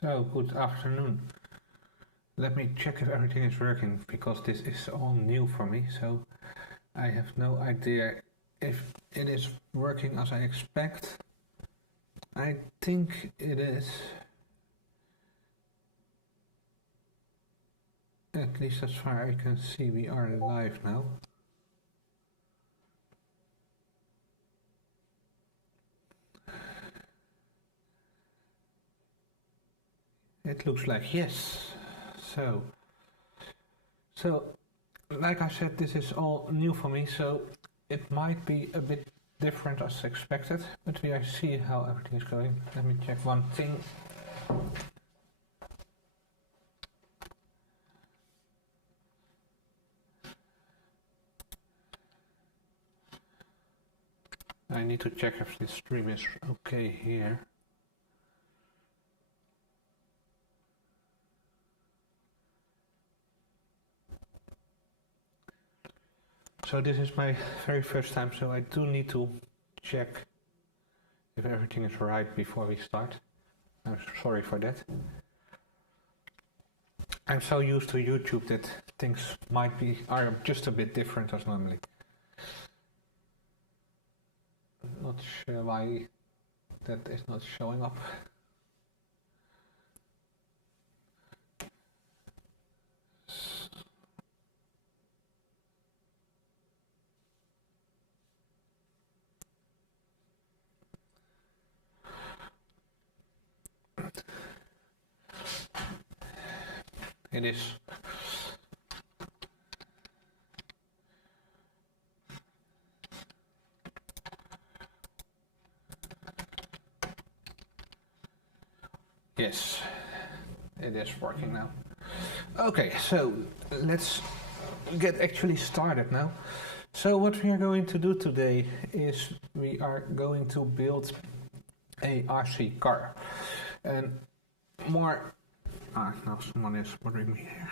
So, good afternoon. Let me check if everything is working, because this is all new for me, so I have no idea if it is working as I expect. I think it is. At least as far as I can see, we are live now. It looks like yes. So like I said, this is all new for me, so it might be a bit different as expected, but we see how everything is going. Let me check one thing. I need to check if this stream is okay here. So this is my very first time, so I do need to check if everything is right before we start. I'm sorry for that. I'm so used to YouTube that things are just a bit different as normally. Not sure why that is not showing up. It is. Yes, it is working now. Okay, so let's get actually started now. So what we are going to do today is we are going to build a RC car. And more... now someone is bothering me here.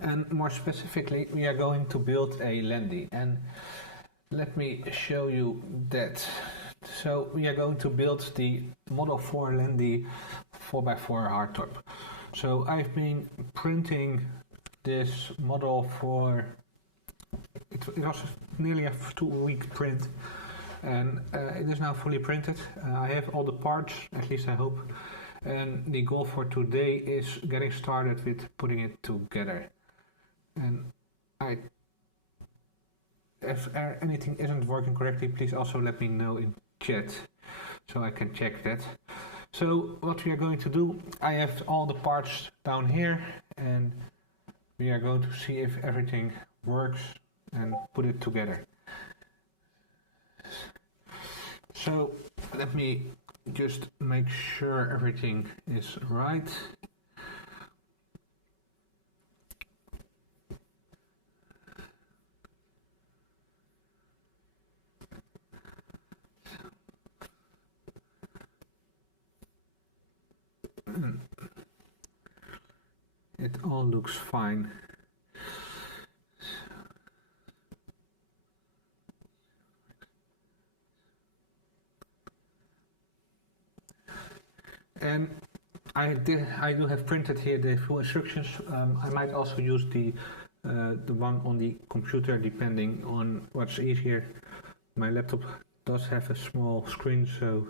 And more specifically, we are going to build a landy. And let me show you that. So we are going to build the Model 4 landy 4x4 hardtop. So I've been printing this Model 4. It was nearly a 2-week print, and it is now fully printed. I have all the parts, at least I hope. And the goal for today is getting started with putting it together. And if anything isn't working correctly, please also let me know in chat so I can check that. So what we are going to do, I have all the parts down here, and we are going to see if everything works and put it together. So let me just make sure everything is right. It all looks fine. And I do have printed here the full instructions. I might also use the one on the computer, depending on what's easier. My laptop does have a small screen, so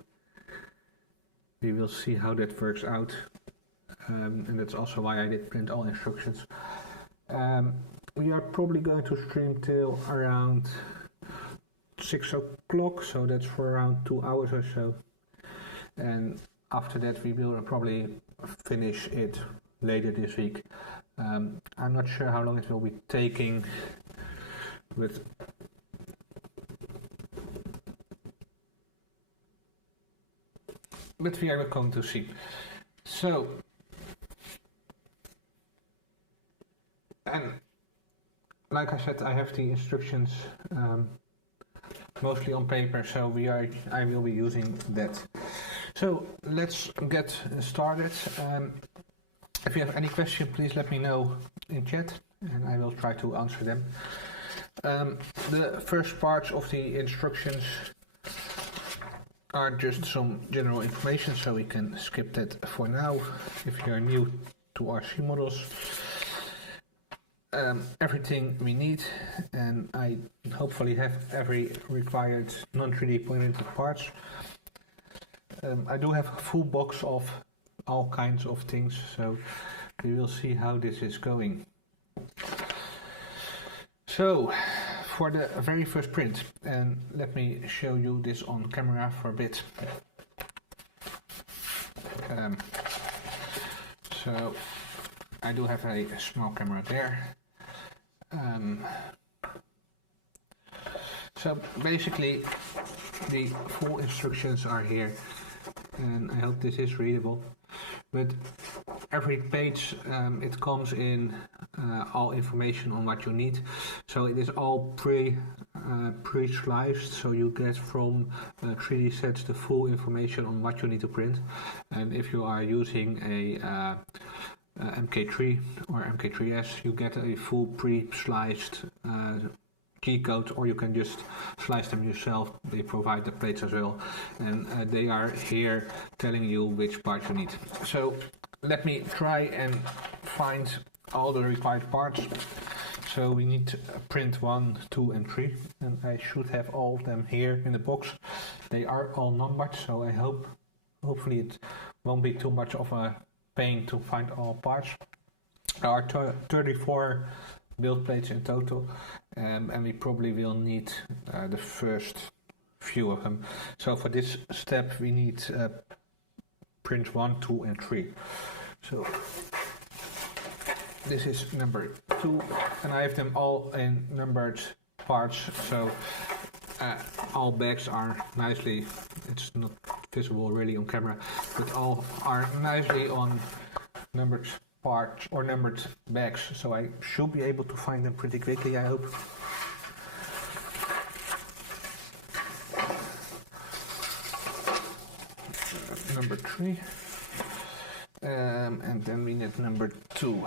we will see how that works out. And that's also why I did print all instructions. We are probably going to stream till around 6 o'clock, so that's for around 2 hours or so. And after that we will probably finish it later this week. I'm not sure how long it will be taking, but we are going to see. So, and like I said, I have the instructions mostly on paper, so I will be using that. So let's get started. If you have any question, please let me know in chat and I will try to answer them. The first part of the instructions are just some general information, so we can skip that for now if you are new to RC models. Everything we need, and I hopefully have every required non-3D printed parts. I do have a full box of all kinds of things, so we will see how this is going. So, for the very first print, and let me show you this on camera for a bit. So, I do have a small camera there. So basically the full instructions are here, and I hope this is readable, but every page it comes in all information on what you need, so it is all pre-sliced, so you get from 3Dsets the full information on what you need to print. And if you are using a MK3 or MK3S, you get a full pre-sliced G-code, or you can just slice them yourself. They provide the plates as well, and they are here telling you which part you need. So let me try and find all the required parts. So we need to print 1, 2 and 3, and I should have all of them here in the box. They are all numbered, so I hopefully it won't be too much of a pain to find all parts. There are 34 build plates in total, and we probably will need the first few of them. So for this step we need print 1, 2 and 3. So this is number 2, and I have them all in numbered parts, so all bags are nicely, it's not visible really on camera, but all are nicely on numbered parts or numbered bags, so I should be able to find them pretty quickly, I hope. Number 3, and then we need number 2.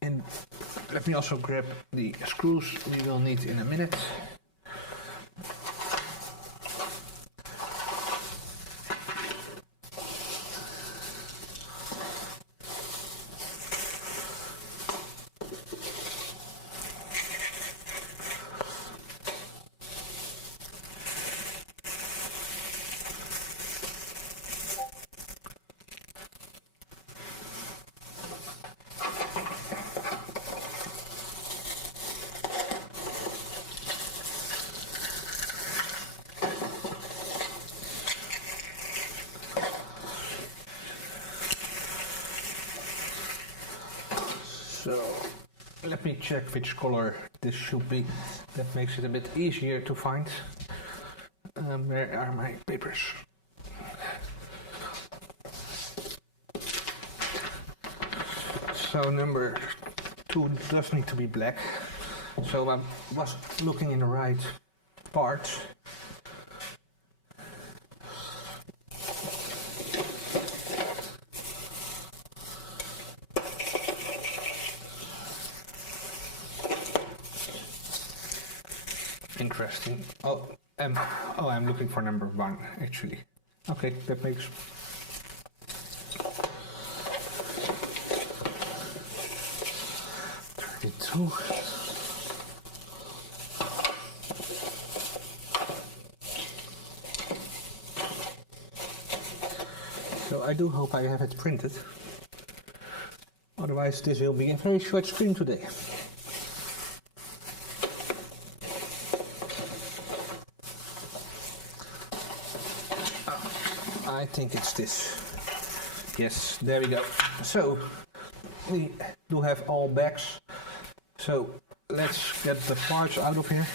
And let me also grab the screws we will need in a minute. So let me check which color this should be. That makes it a bit easier to find. Where are my papers? So number 2 does need to be black. So I was looking in the right part. Interesting. I'm looking for number 1 actually. Okay, that makes. Two. So I do hope I have it printed. Otherwise this will be a very short stream today. I think it's this. Yes, there we go. So we do have all bags. So let's get the parts out of here.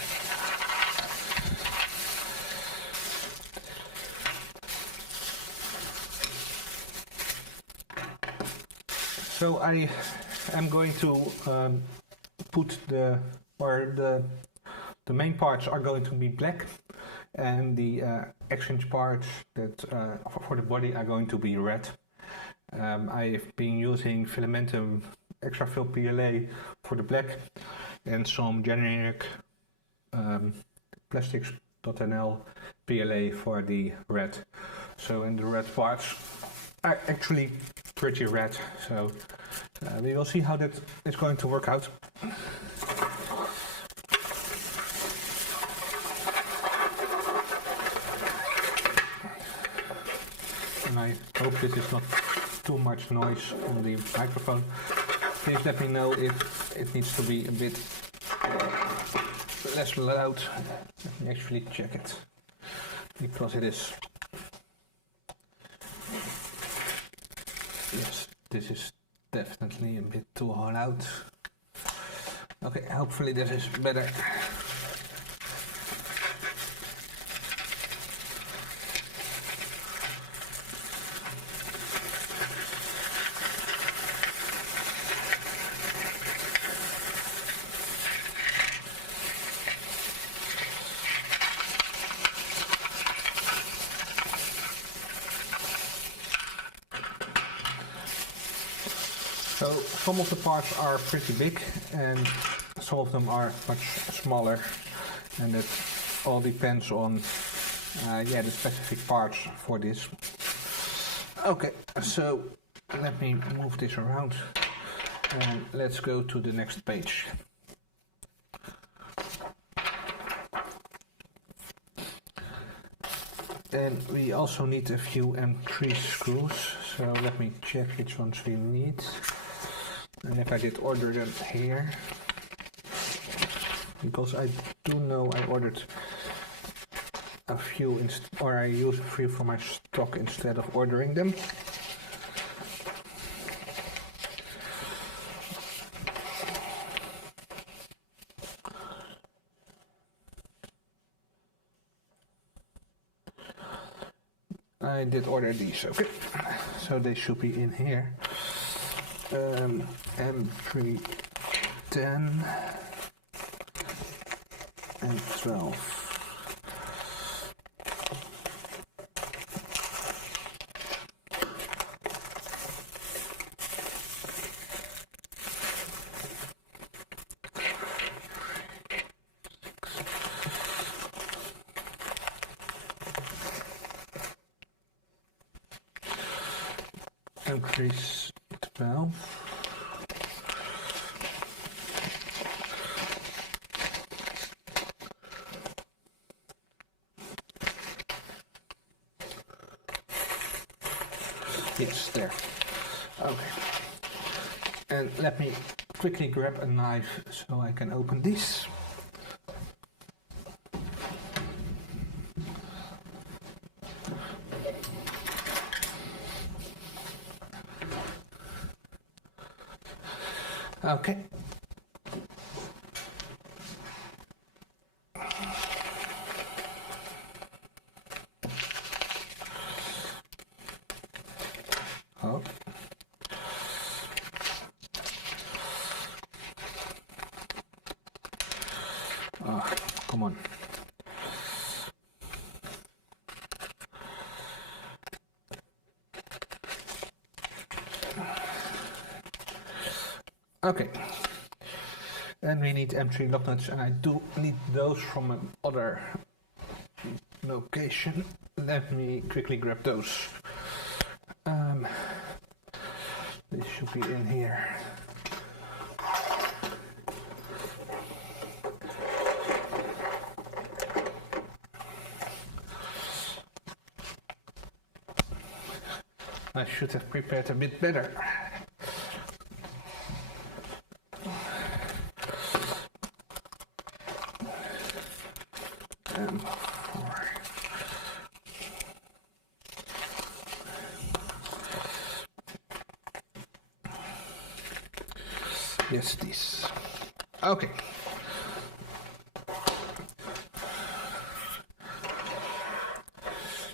So I am going to put the main parts are going to be black, and the exchange parts that for the body are going to be red. I've been using Filamentum extra fill PLA for the black and some generic plastics.nl PLA for the red. So in the red parts are actually pretty red, so we will see how that is going to work out. And I hope this is not too much noise on the microphone. Please let me know if it needs to be a bit less loud. Let me actually check it, because it is. Yes, this is definitely a bit too loud. Okay, hopefully this is better. So some of the parts are pretty big and some of them are much smaller, and that all depends on the specific parts for this. Okay, so let me move this around and let's go to the next page. And we also need a few M3 screws, so let me check which ones we need. And if I did order them here, because I do know I ordered a few, or I use a few for my stock instead of ordering them. I did order these, okay, so they should be in here. M310 and 12. M3 12. Yes, there. Okay. And let me quickly grab a knife so I can open this. Okay. Oh. Oh, come on. Okay, then we need M3 lock nuts, and I do need those from another location. Let me quickly grab those. This should be in here. I should have prepared a bit better. Yes, this. Okay.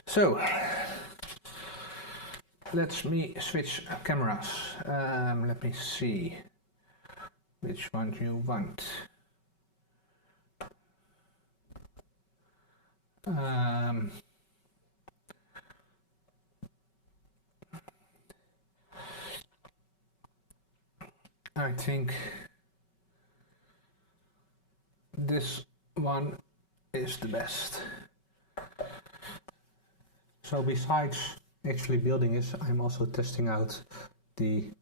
So, let me switch cameras. Let me see which one you want. I think this one is the best. So besides actually building this, I'm also testing out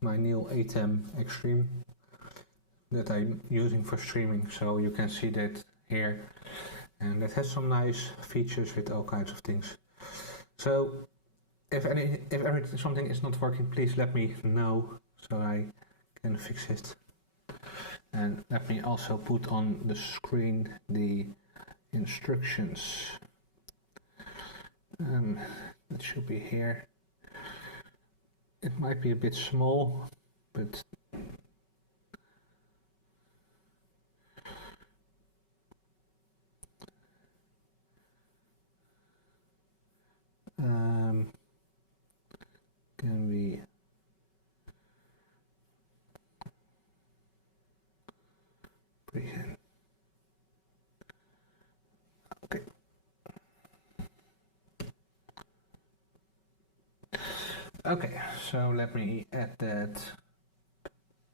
my new ATEM Extreme that I'm using for streaming. So you can see that here, and it has some nice features with all kinds of things. So if something is not working, please let me know so I can fix it. And let me also put on the screen the instructions. That should be here. It might be a bit small, but can we begin? Okay. Okay, so let me add that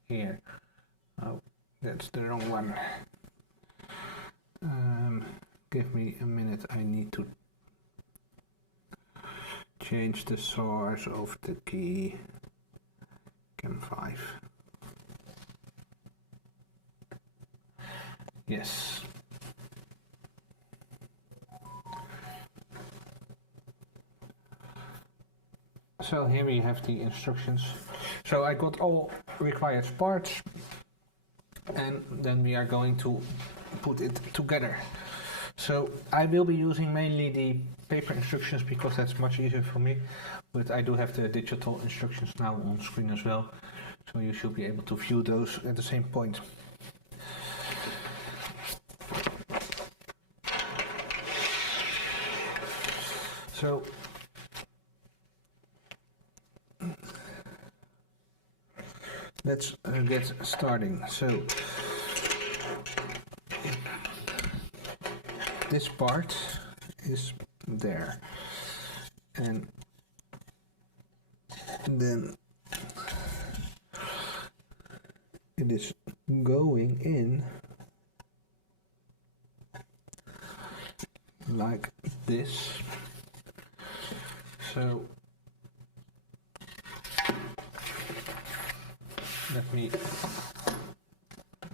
here. Oh, that's the wrong one. Give me a minute, I need to change the source of the key. Cam5. Yes. So here we have the instructions. So I got all required parts, and then we are going to put it together. So I will be using mainly the paper instructions because that's much easier for me, but I do have the digital instructions now on screen as well, so you should be able to view those at the same point. So let's get starting. So this part is there, and then it is going in like this. So let me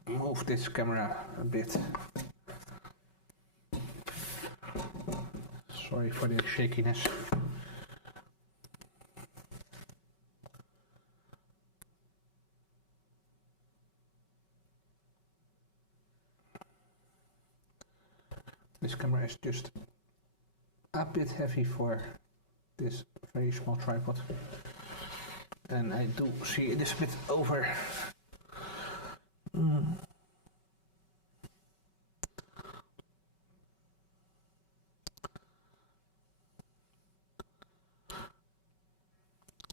move this camera a bit. Sorry for the shakiness. This camera is just a bit heavy for this very small tripod, and I do see it is a bit over.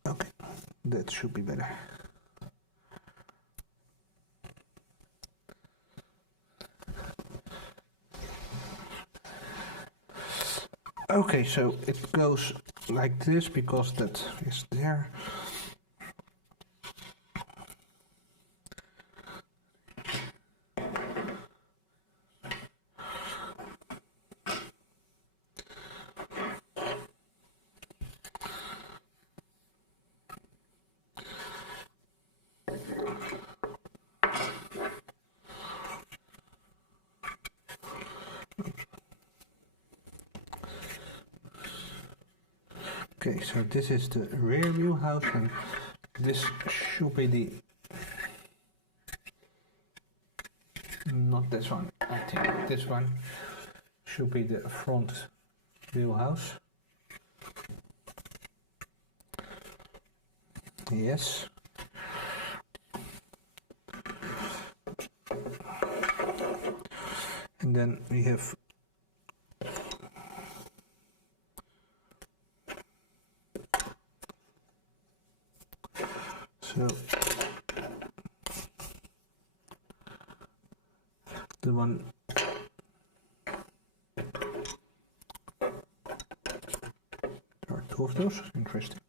Okay, that should be better. Okay, so it goes like this because that is there. Okay, so this is the rear view house, and this should be the, not this one, I think this one should be the front view house. Yes. And then we have the one there are two of those. Interesting.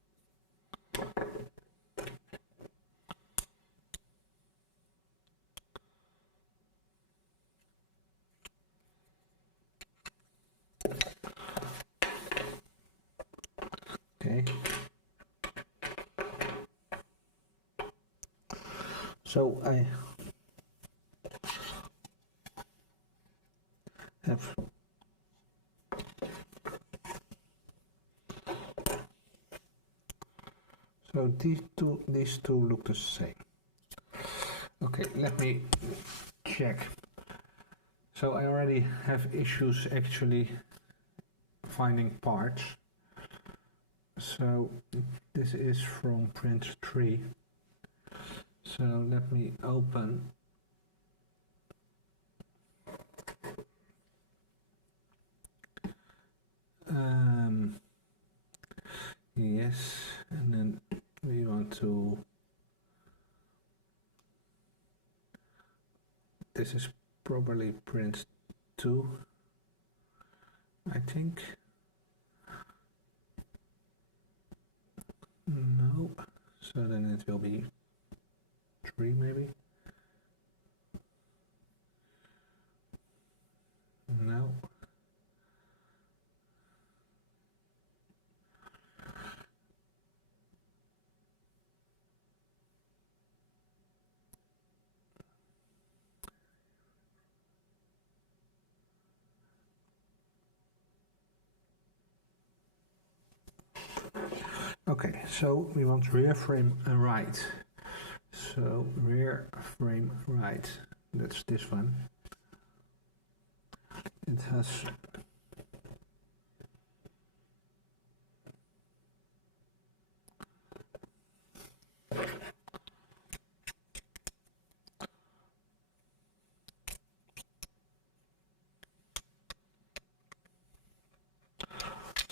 Okay. So I have so these two look the same. Okay, let me check. So I already have issues actually finding parts. So this is from print 3. So let me open yes, and then we want to, this is probably print 2, I think. No, so then it will be 3 maybe. No. Okay, so we want rear frame right. So rear frame right, that's this one. It has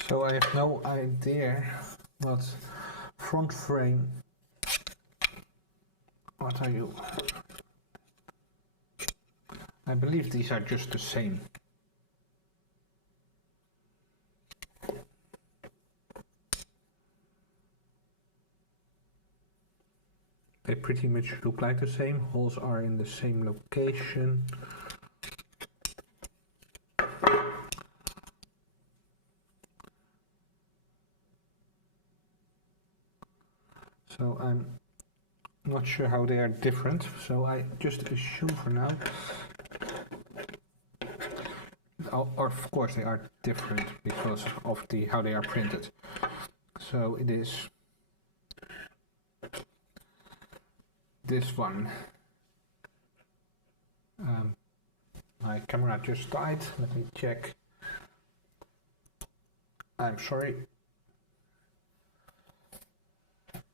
so I have no idea what front frame, what are you? I believe these are just the same. They pretty much look like the same, holes are in the same location. So I'm not sure how they are different, so I just assume for now. Or of course they are different because of how they are printed. So it is this one. My camera just died. Let me check. I'm sorry.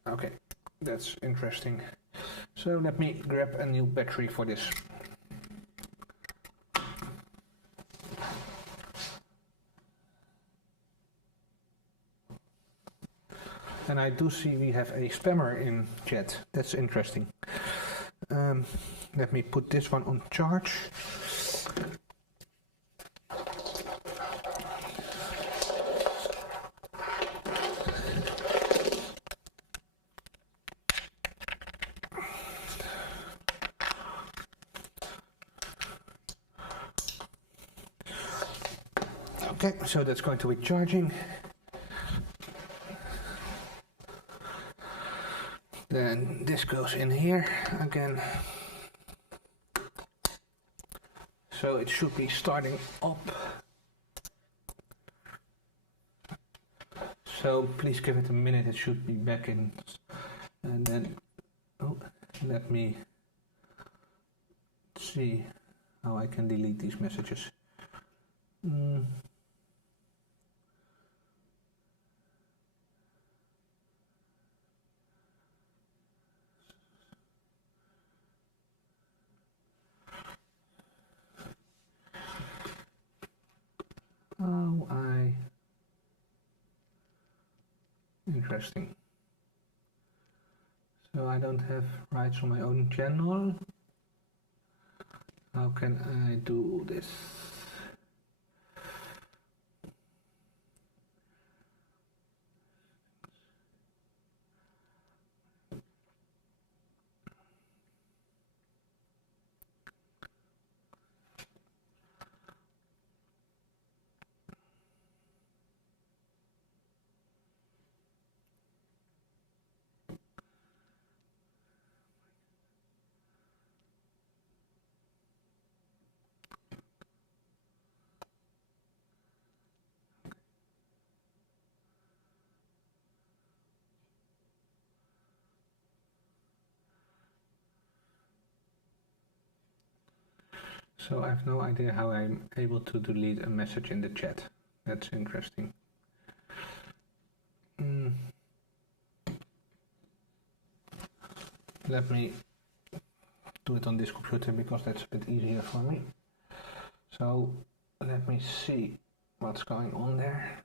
Okay, that's interesting. So let me grab a new battery for this. And I do see we have a spammer in chat. That's interesting. Let me put this one on charge. Okay, so that's going to be charging. Then this goes in here again. So it should be starting up. So please give it a minute, it should be back in. And then, oh, let me see how I can delete these messages. Interesting. So I don't have rights on my own channel. How can I do this? So I have no idea how I'm able to delete a message in the chat. That's interesting. Let me do it on this computer because that's a bit easier for me. So let me see what's going on there.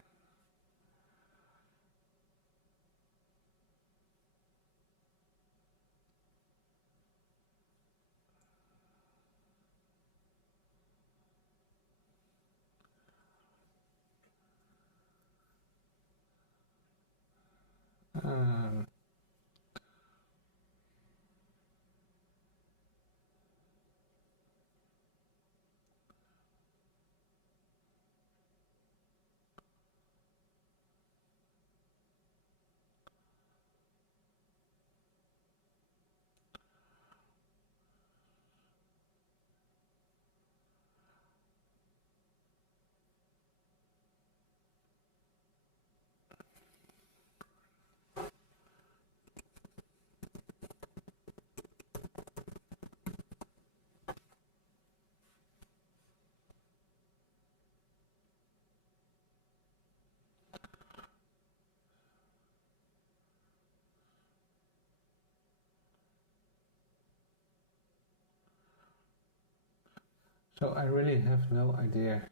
So I really have no idea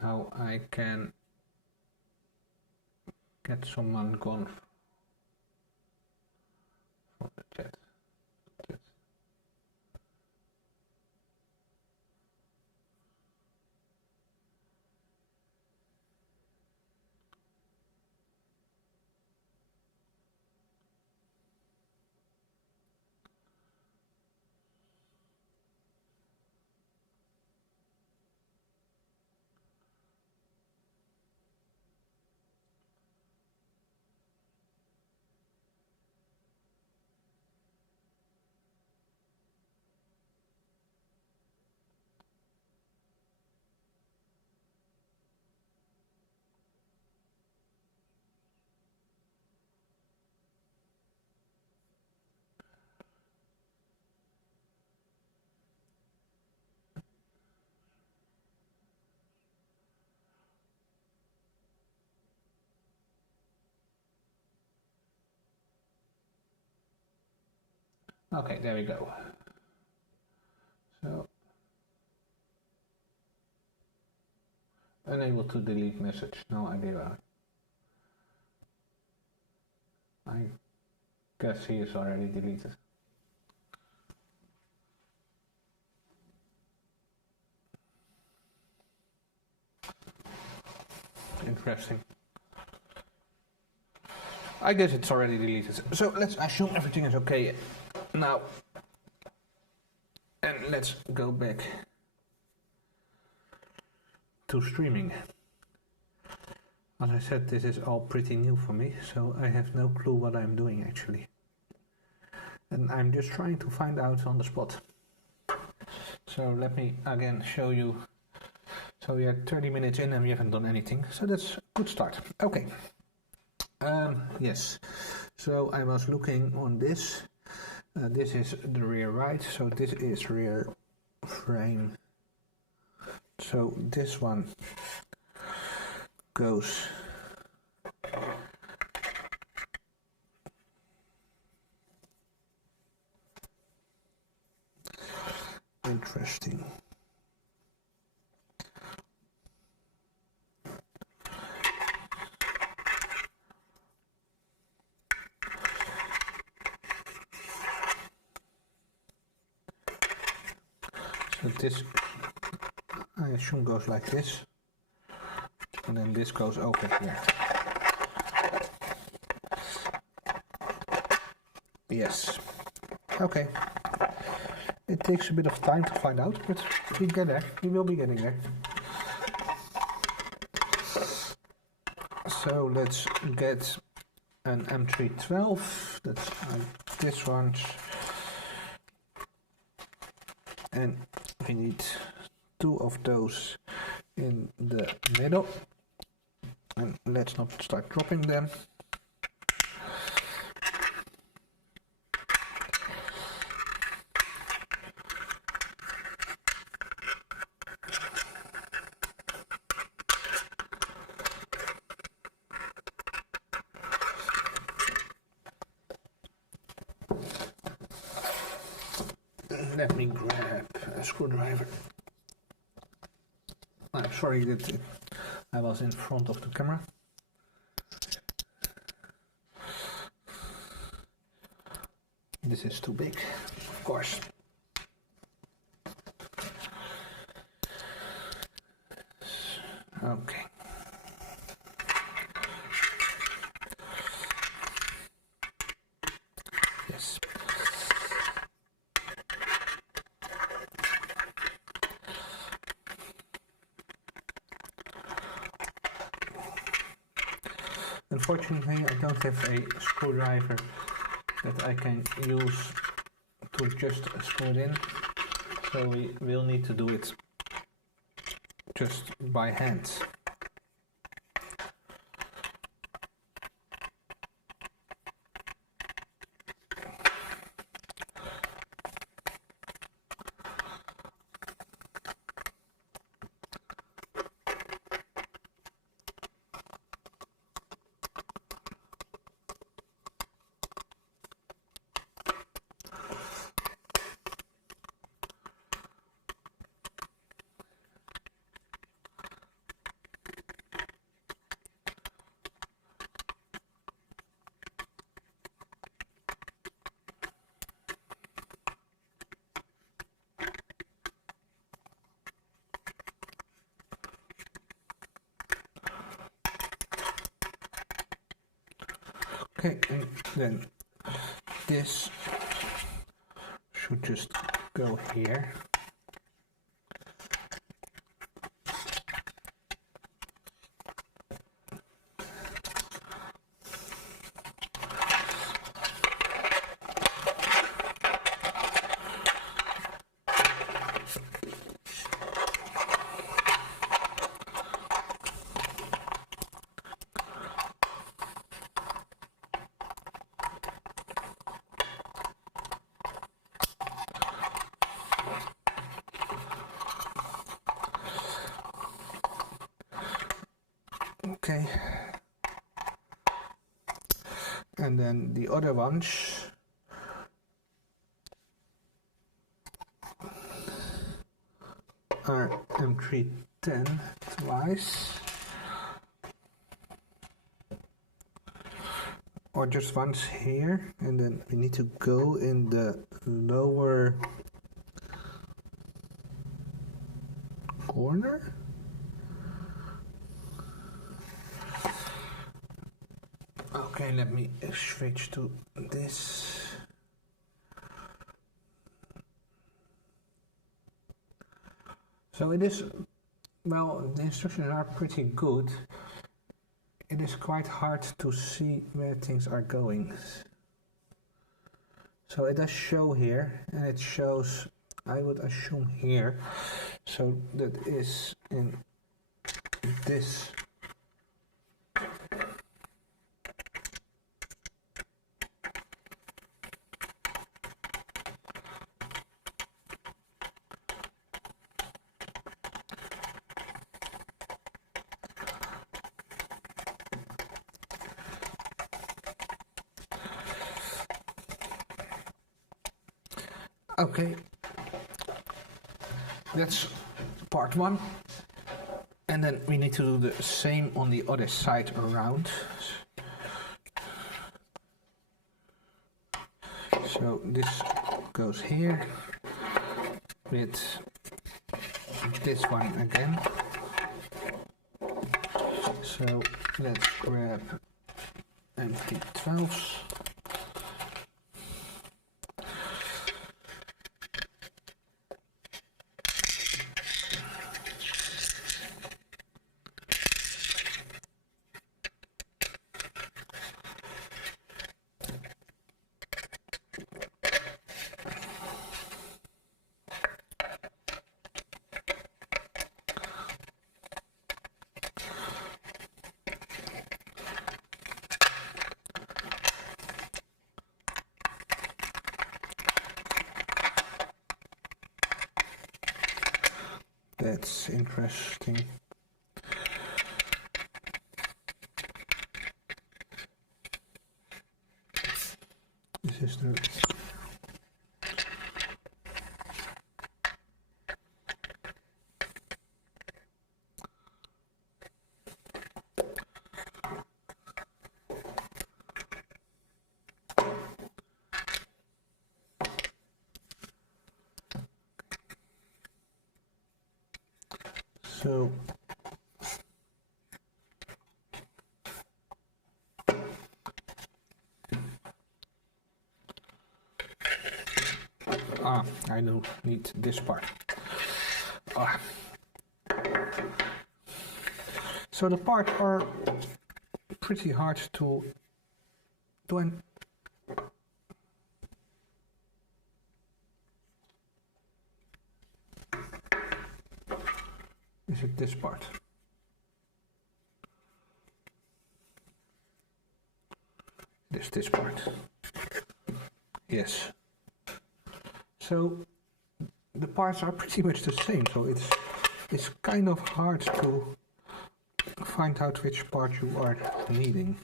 how I can get someone gone from the chat. Okay, there we go. So, unable to delete message, no idea why. I guess he is already deleted. Interesting. I guess it's already deleted. So let's assume everything is okay now. And let's go back to streaming. As I said, this is all pretty new for me, so I have no clue what I'm doing actually. And I'm just trying to find out on the spot. So let me again show you. So we are 30 minutes in and we haven't done anything, so that's a good start. Okay. Yes, so I was looking on this. This is the rear right, so this is rear frame. So this one goes interesting. So this, I assume, goes like this, and then this goes over here. Yes. Okay. It takes a bit of time to find out, but we get there. We will be getting there. So let's get an M312. That's like this one. And we need two of those in the middle. And let's not start dropping them. let me grab a screwdriver. I'm sorry that I was in front of the camera. This is too big, of course. Okay. Yes. Unfortunately, I don't have a screwdriver that I can use to just screw it in, so we will need to do it just by hand. Okay, and then this should just go here. Okay, and then the other ones are M310 twice, or just once here, and then we need to go in the lower corner. Okay, let me switch to this. So it is, well, the instructions are pretty good. It is quite hard to see where things are going. So it does show here, and it shows, I would assume here. So that is in this. Okay, that's part one, and then we need to do the same on the other side around. So this goes here with this one again. So let's grab MT12s. That's interesting. This is the So I do need this part. So the parts are pretty hard to do. Is it this part? This part. Yes. So the parts are pretty much the same, so it's kind of hard to find out which part you are needing.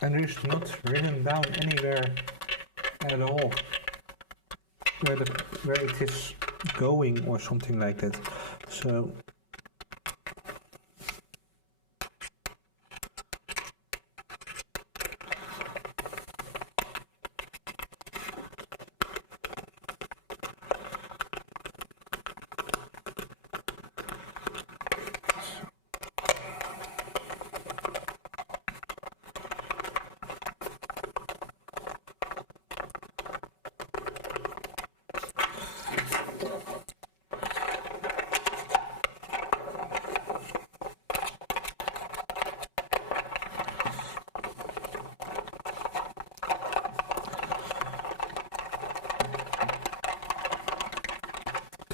And it's not written down anywhere at all where it is going or something like that. So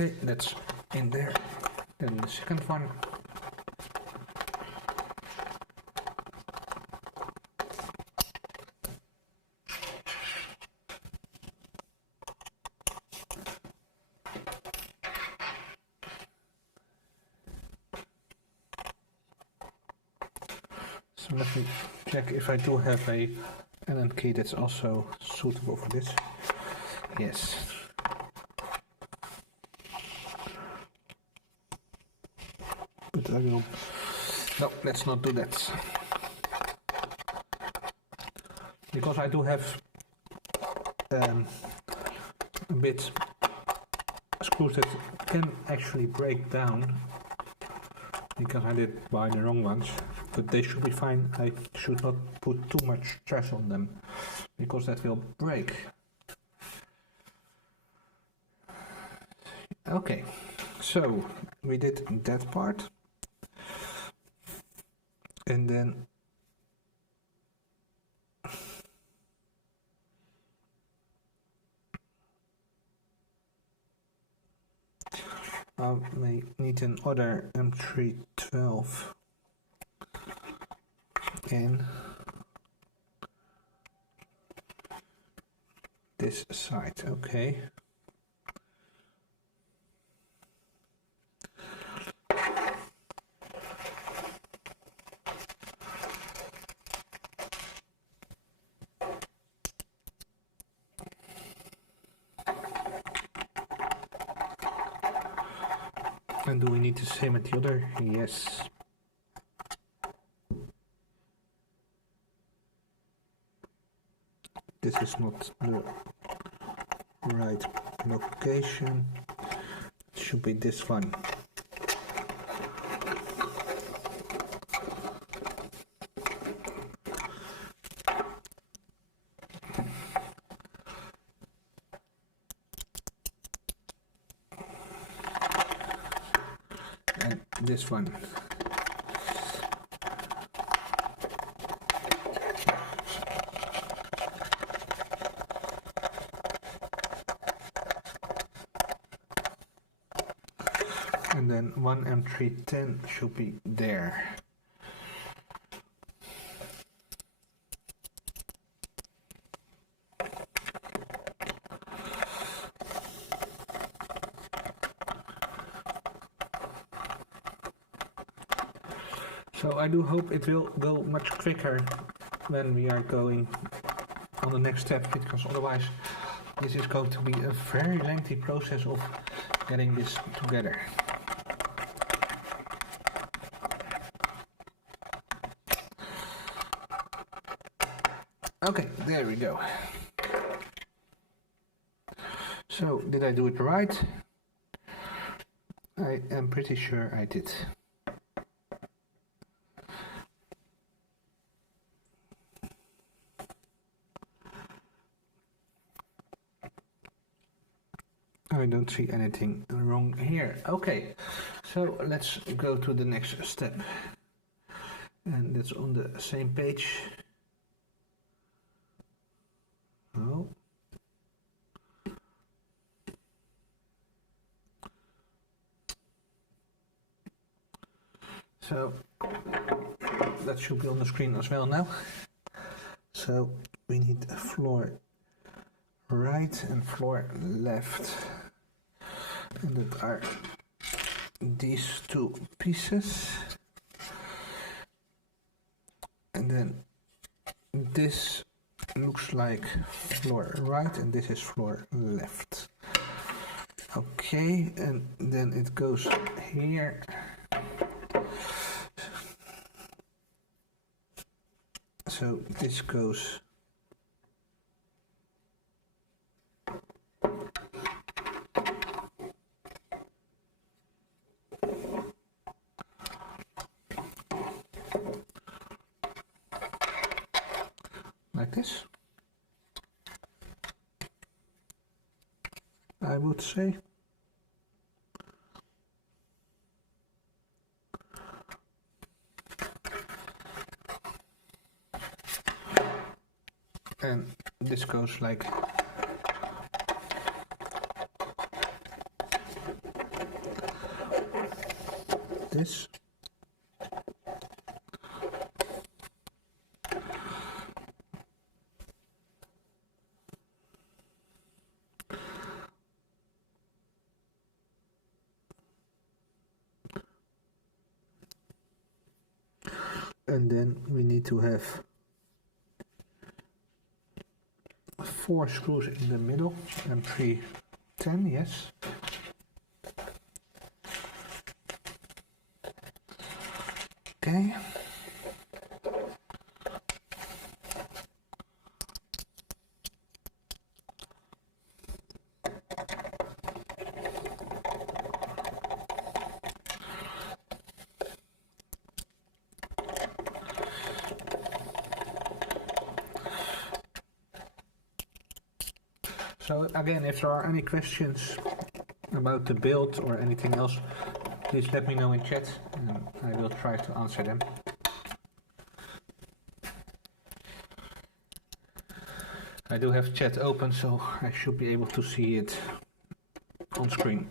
okay, that's in there. Then the second one. So let me check if I do have a Allen key that's also suitable for this. Yes. But I will. No, let's not do that. Because I do have a bit screws that can actually break down. Because I did buy the wrong ones. But they should be fine. I should not put too much stress on them. Because that will break. Okay. So we did that part. And then I may need another M312 in this side. Okay. And do we need the same at the other? Yes. This is not the right location. It should be this one. This one. And then one M310 should be there. So I do hope it will go much quicker when we are going on the next step, because otherwise this is going to be a very lengthy process of getting this together. Okay, there we go. did I do it right? I am pretty sure I did. I don't see anything wrong here. Okay, so let's go to the next step. And that's on the same page. Oh. So that should be on the screen as well now. So we need a floor right and floor left. And that are these two pieces. And then this looks like floor right and this is floor left. Okay, and then it goes here. So this goes like this, I would say. And this goes like this. And then we need to have 4 screws in the middle and 3 10, yes. Okay. So again, if there are any questions about the build or anything else, please let me know in chat and I will try to answer them. I do have chat open, so I should be able to see it on screen.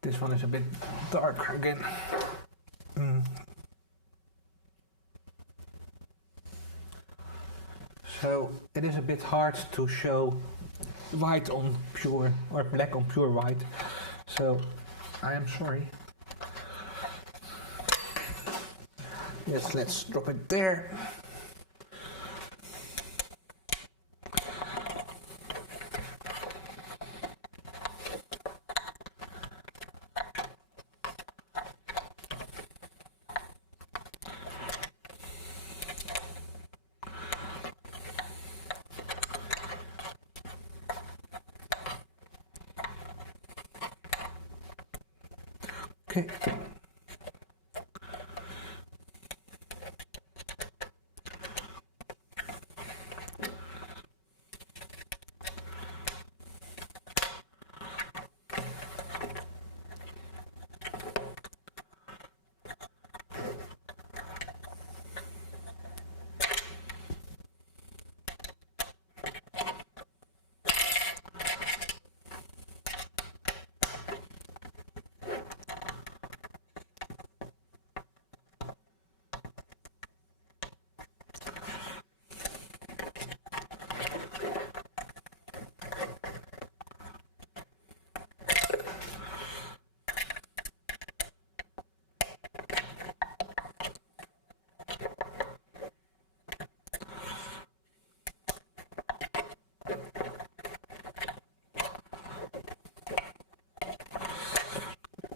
This one is a bit dark again. So it is a bit hard to show white on pure or black on pure white. So I am sorry. Yes, let's drop it there. Okay.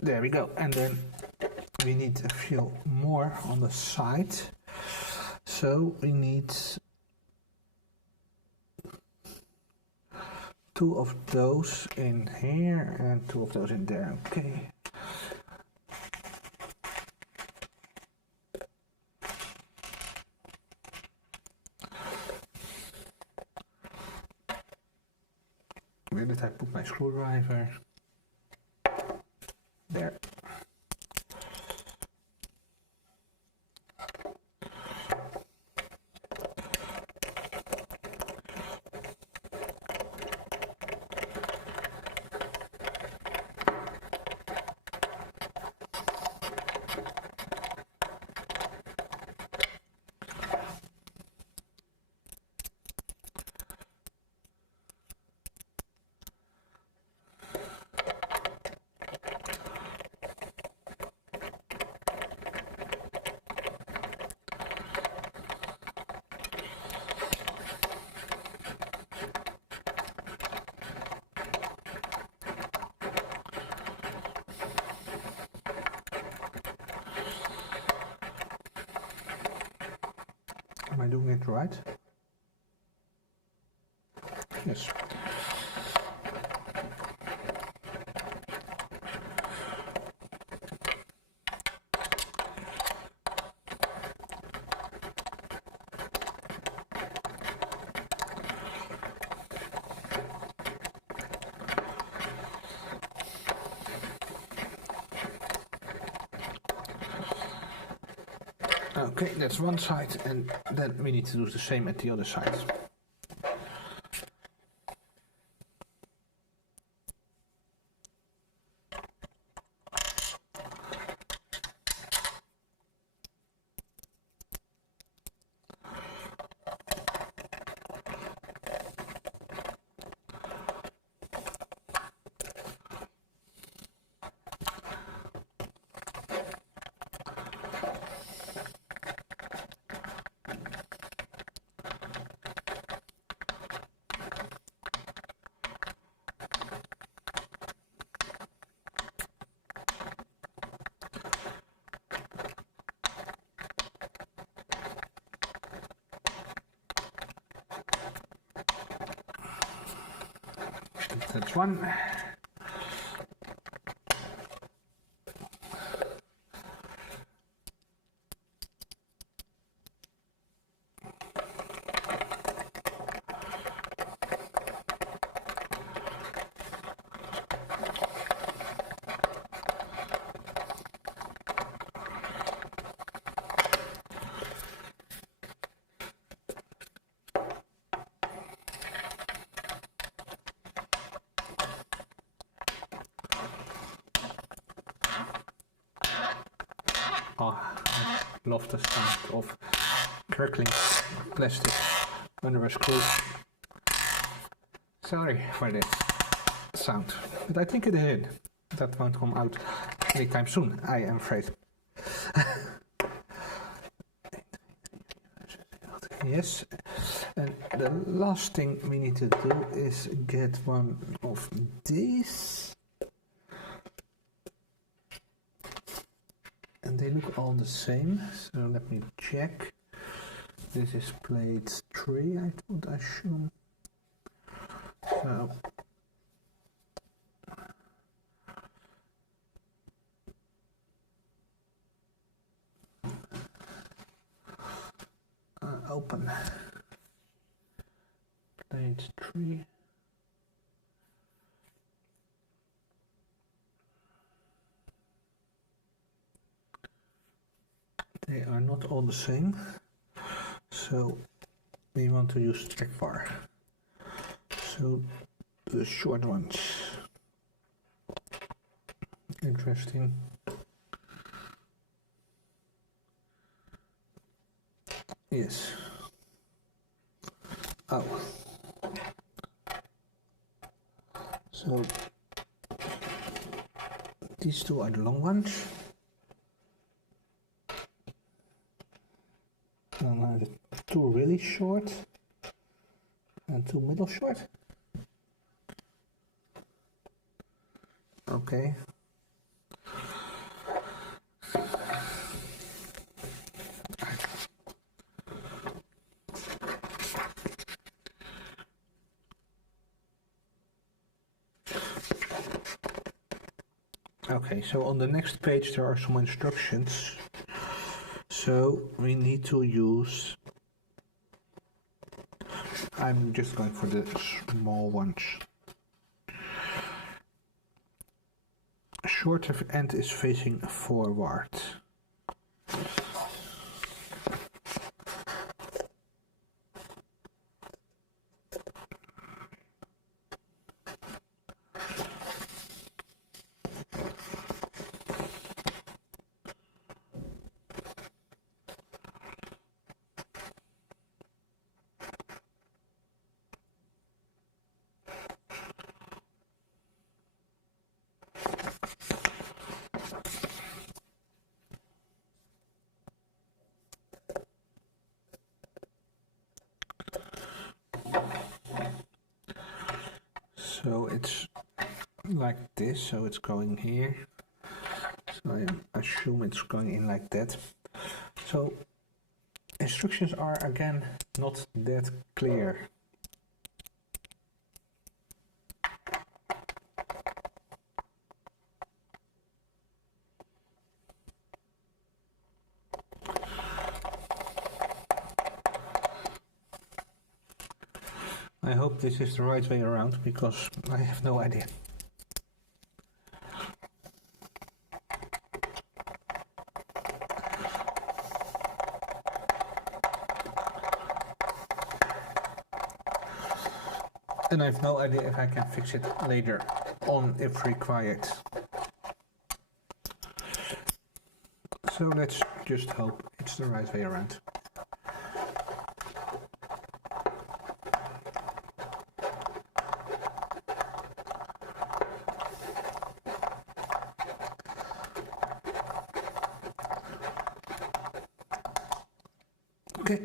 There we go. And then we need a few more on the side. So we need 2 of those in here and 2 of those in there. Okay. Where did I put my screwdriver? There. Am I doing it right? Yes. Okay, that's one side, and then we need to do the same at the other side. That's one. Oh, I love the sound of crackling plastic under a screw. Sorry for this sound, but I think it is. That won't come out anytime soon, I am afraid. Yes, and the last thing we need to do is get one of these. And they look all the same, so let me check. This is plate 3, I would assume. So open plate 3. They are not all the same, so we want to use track bar. So the short ones. Interesting. Yes. Oh. So these two are the long ones. And the two really short and two middle short. Okay. Okay, so on the next page there are some instructions. So we need to use, I'm just going for the small ones. Shorter end is facing forward. So it's like this, so it's going here. So I assume it's going in like that. So instructions are again not that clear. I hope this is the right way around because I have no idea. And I have no idea if I can fix it later on if required. So let's just hope it's the right way around. Okay.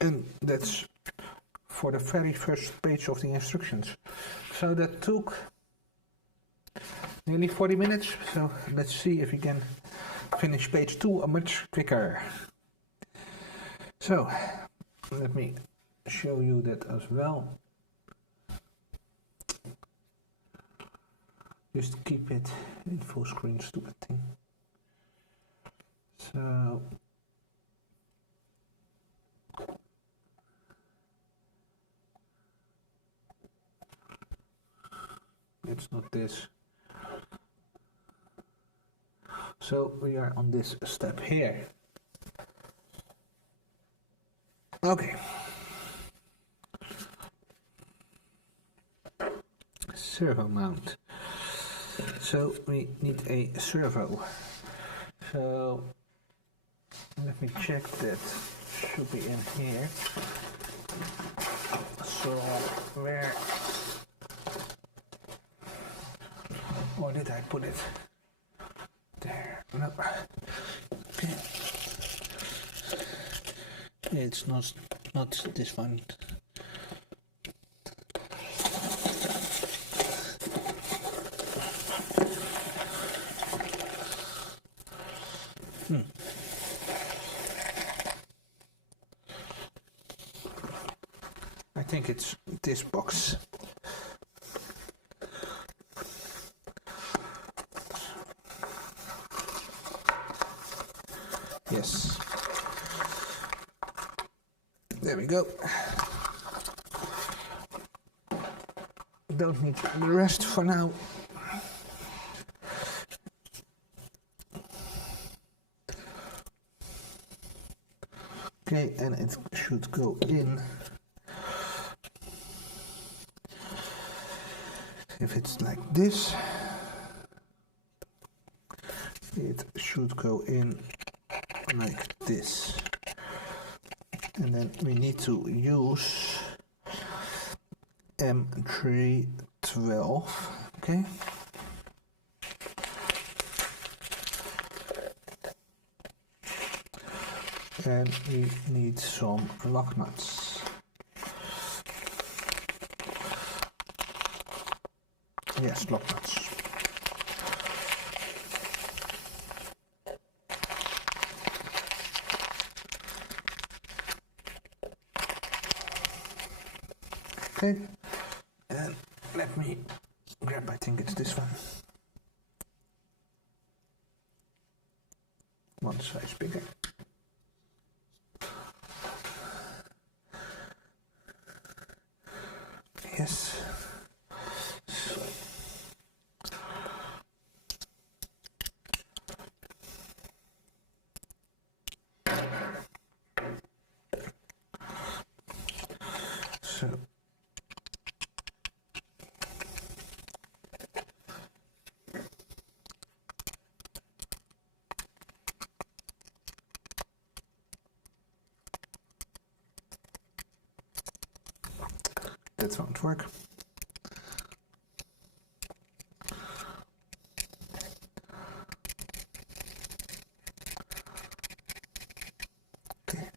And that's for the very first page of the instructions. So that took nearly 40 minutes. So let's see if we can finish page 2 much quicker. So let me show you that as well. Just keep it in full screen, stupid thing. So it's not this. So we are on this step here. Okay. Servo mount. So we need a servo. So let me check that. Should be in here. So where, or did I put it? There. No. Okay. It's not this one. I think it's this box. Yes. There we go. Don't need the rest for now. Okay, and it should go in. If it's like this, it should go in like this. And then we need to use M312, okay? And we need some lock nuts. Yes, lock nuts. Okay, then let me grab, I think it's this one. One size bigger. Yes. So that won't work. Okay.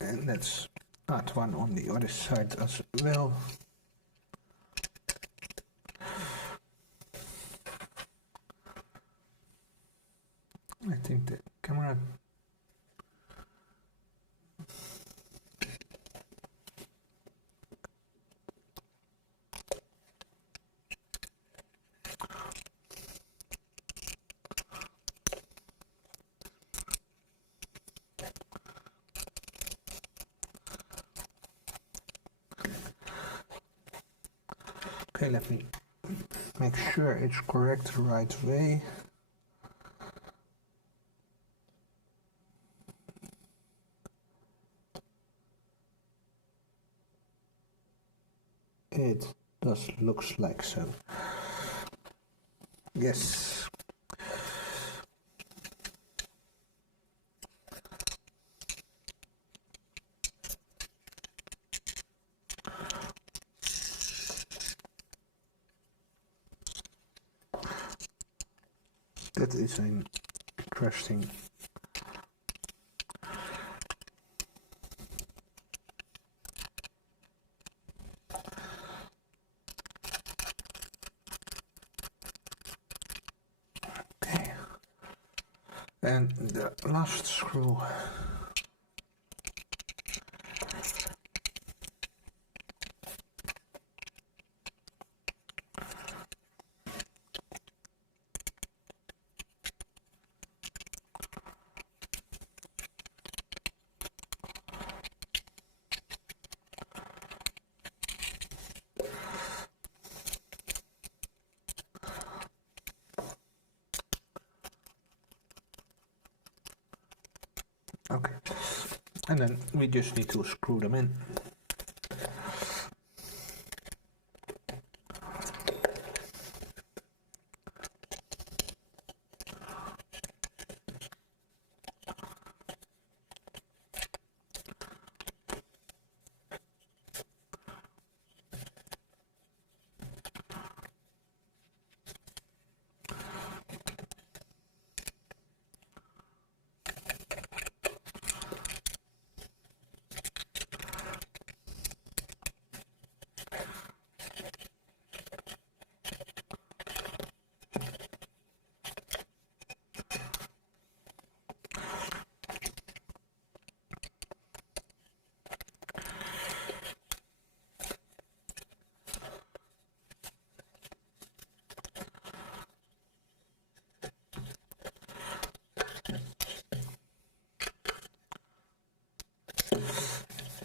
And let's add one on the other side as well. I think the camera okay, let me make sure it's correct the right way. It does looks like so. Yes. That is an interesting okay. And the last screw. Okay, and then we just need to screw them in.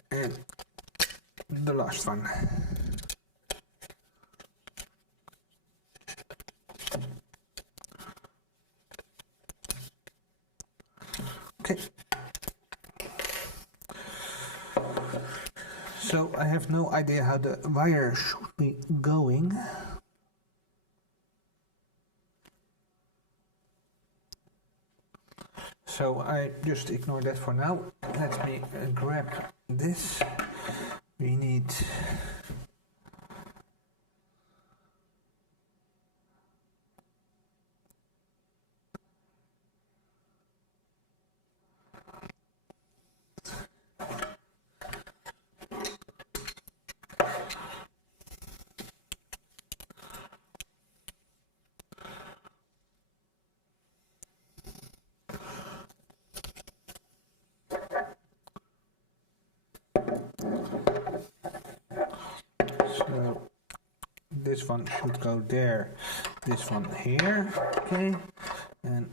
And the last one. Okay. So I have no idea how the wire should be going. So I just ignore that for now. Let me grab this. We need this one should go there, this one here, okay, and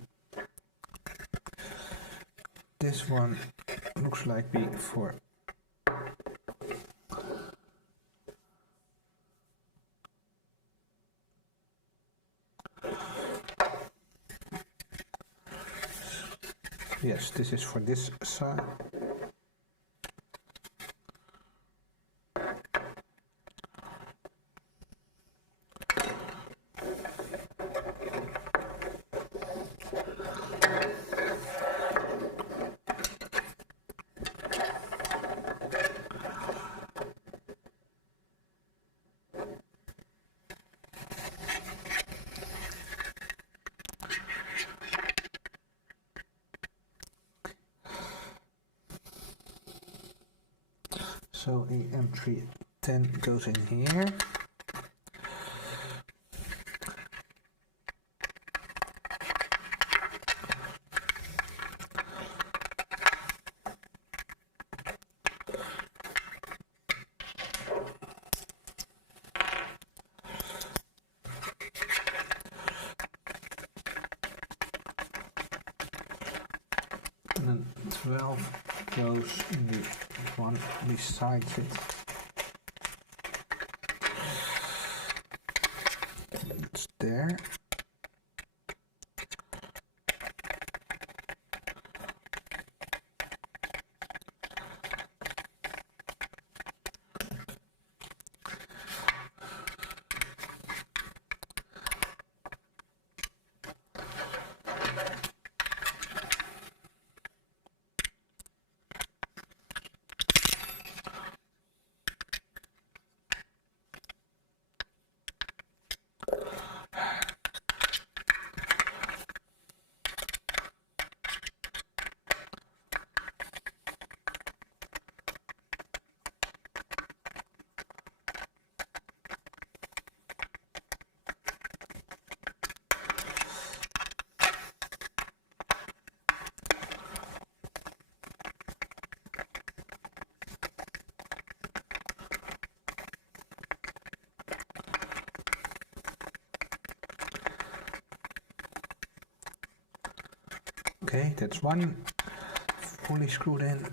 this one looks like for yes, this is for this side. So a M310 goes in here. And then 12 goes in the one besides it. It's there. Okay, that's one fully screwed in.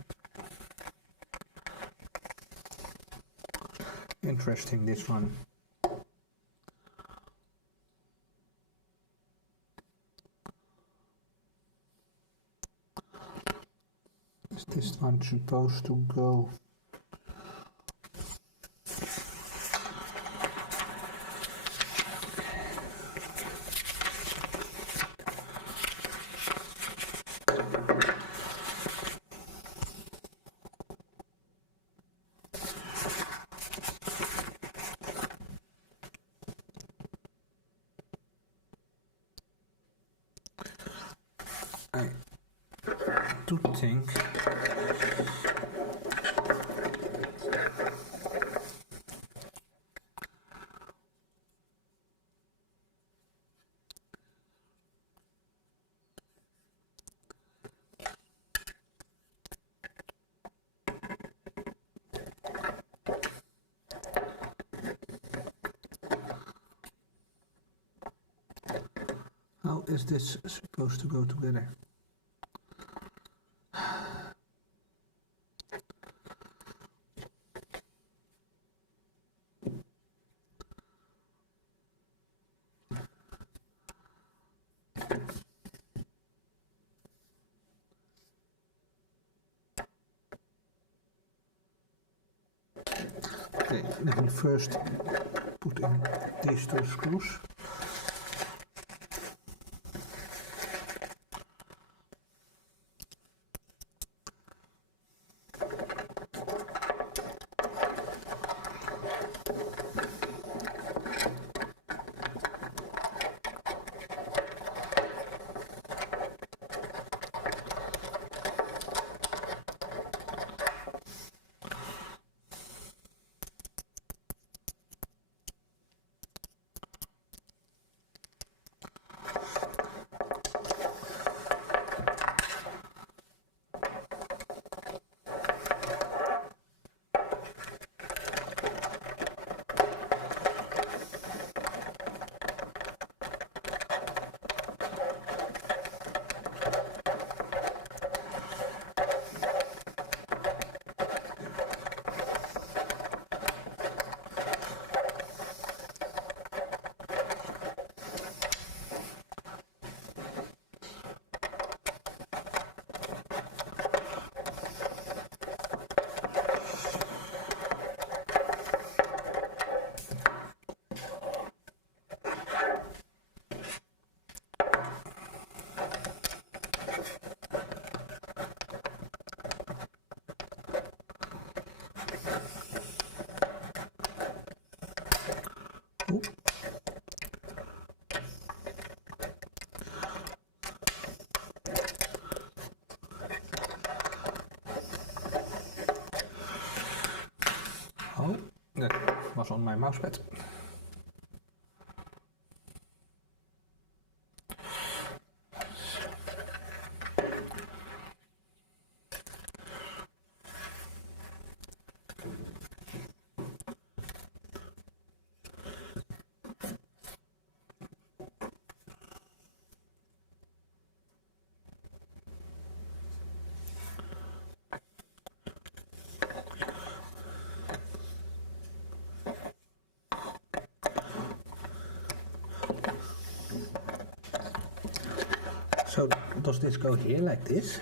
Interesting, this one. Is this one supposed to go? I do think how is this supposed to go together? Okay, let me first put in these two screws. Ooh. Oh, that was on my mousepad. So does this go here like this?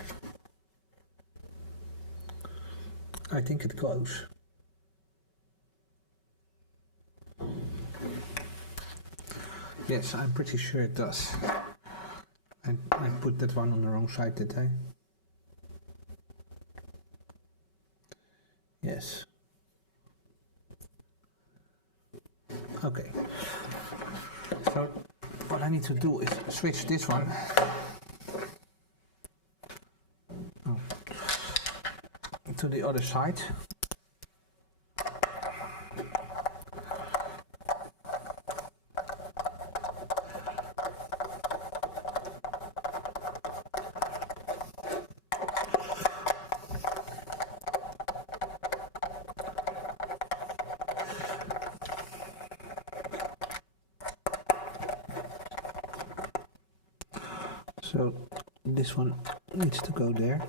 I think it goes. Yes, I'm pretty sure it does. I put that one on the wrong side, did I? Yes. Okay. So what I need to do is switch this one to the other side. So this one needs to go there.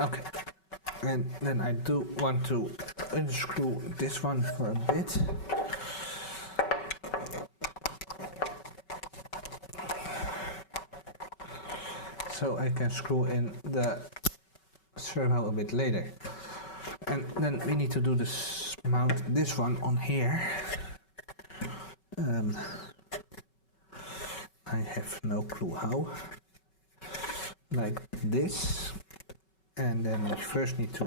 Okay, and then I do want to unscrew this one for a bit. So I can screw in the servo a bit later. And then we need to do this, mount this one on here. I have no clue how. Like this. And then we first need to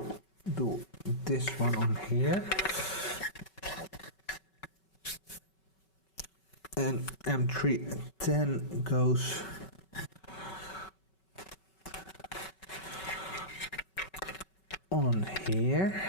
do this one on here. And M310 goes on here.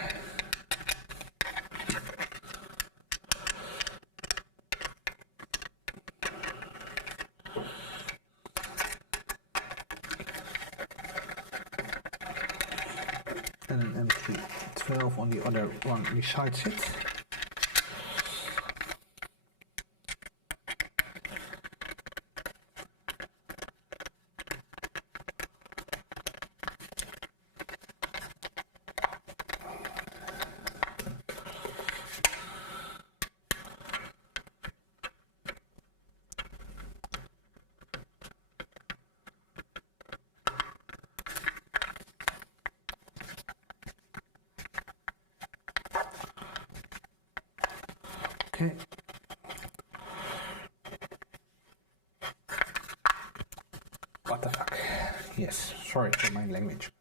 And an M312 on the other one besides it. Okay. What the fuck? Yes, sorry for my language.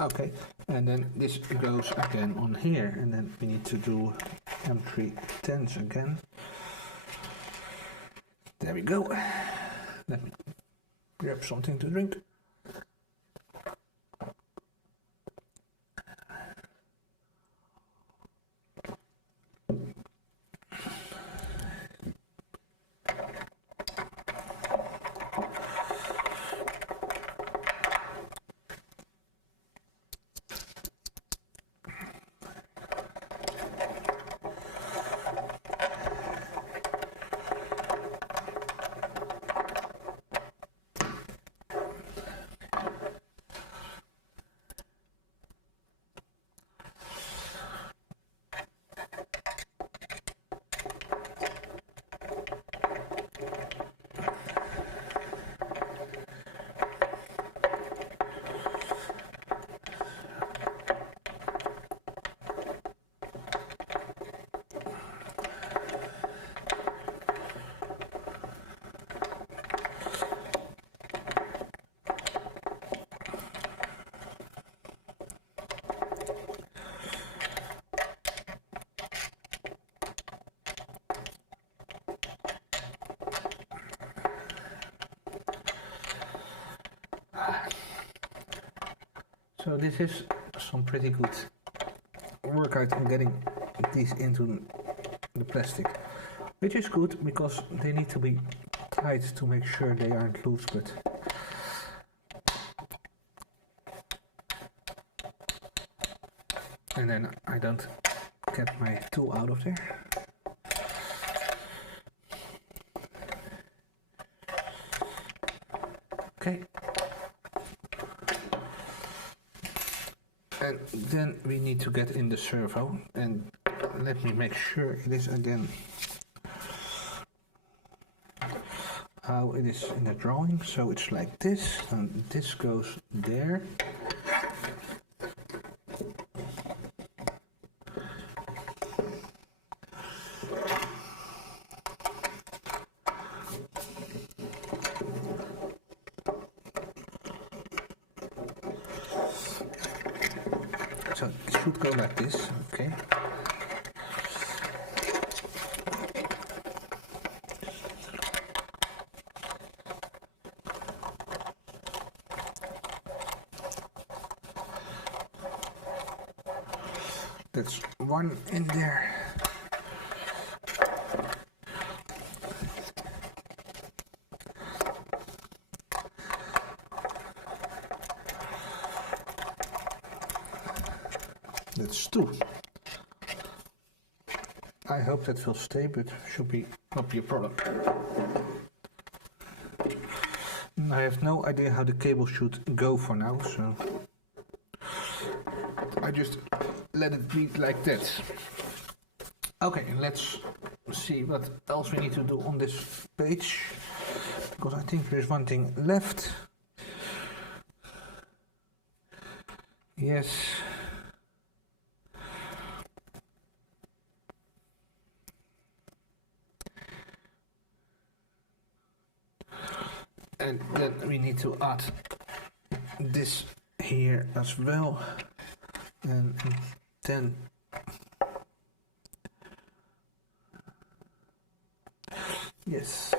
Okay, and then this goes again on here, and then we need to do M310s again. There we go. Let me grab something to drink. So this is some pretty good workout on getting these into the plastic, which is good because they need to be tight to make sure they aren't loose, but and then I don't get my tool out of there. Okay. And then we need to get in the servo, and let me make sure it is again how it is in the drawing. So it's like this, and this goes there. So it should go like this, okay. That's one in there. That's two. I hope that will stay, but should be not be a problem. I have no idea how the cable should go for now, so I just let it be like that. Okay, let's see what else we need to do on this page, because I think there's one thing left. Yes. And then we need to add this here as well, and then yes.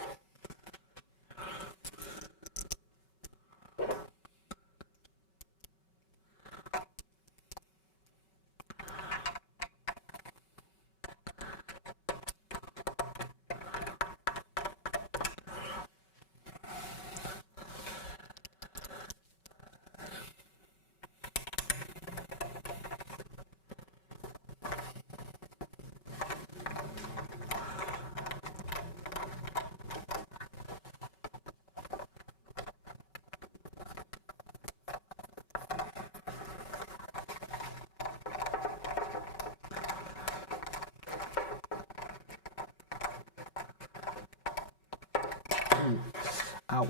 Ow,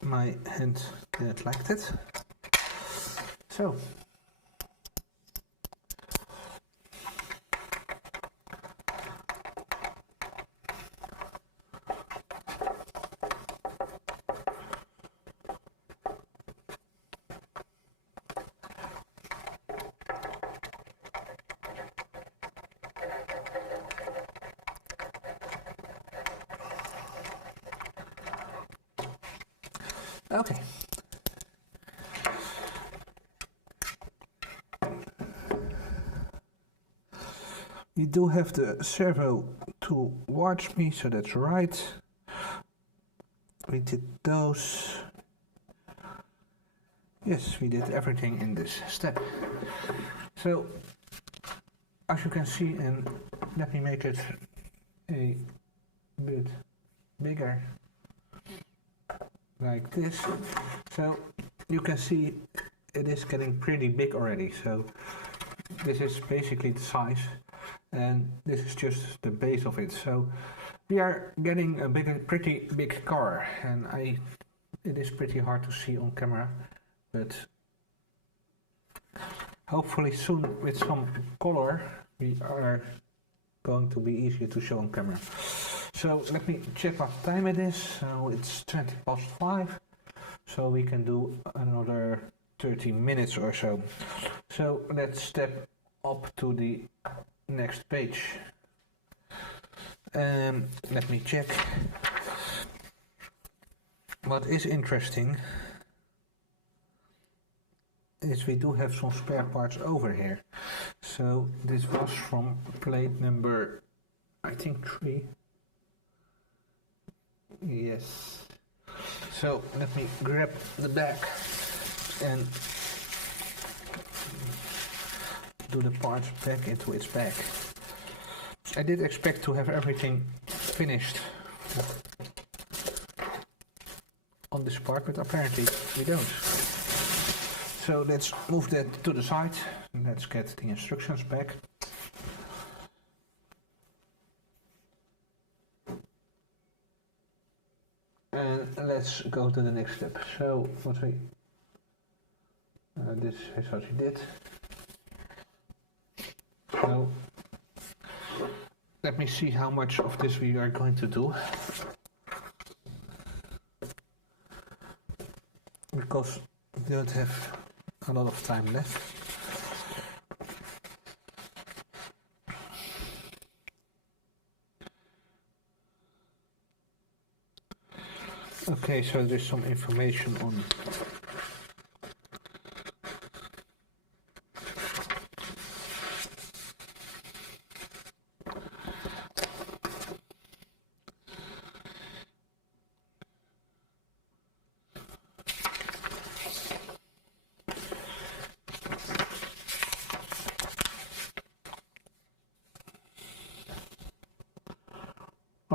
my hand didn't like that. So Okay. We do have the servo towards me, so that's right. We did those. Yes, we did everything in this step. So, as you can see, and let me make it a bit bigger, like this. So, you can see it is getting pretty big already. So, this is basically the size, and this is just the base of it. So, we are getting a pretty big car, and it is pretty hard to see on camera, but hopefully soon with some color we are going to be easier to show on camera. So let me check what time it is. So it's 5:20, so we can do another 30 minutes or so. So let's step up to the next page. Let me check. What is interesting is we do have some spare parts over here. So this was from plate number, I think 3. Yes. So let me grab the back and do the parts back into its bag. I did expect to have everything finished on this part, but apparently we don't. So let's move that to the side and let's get the instructions back. And let's go to the next step. So what we this is what we did. So let me see how much of this we are going to do, because we don't have a lot of time left. Okay, so there's some information on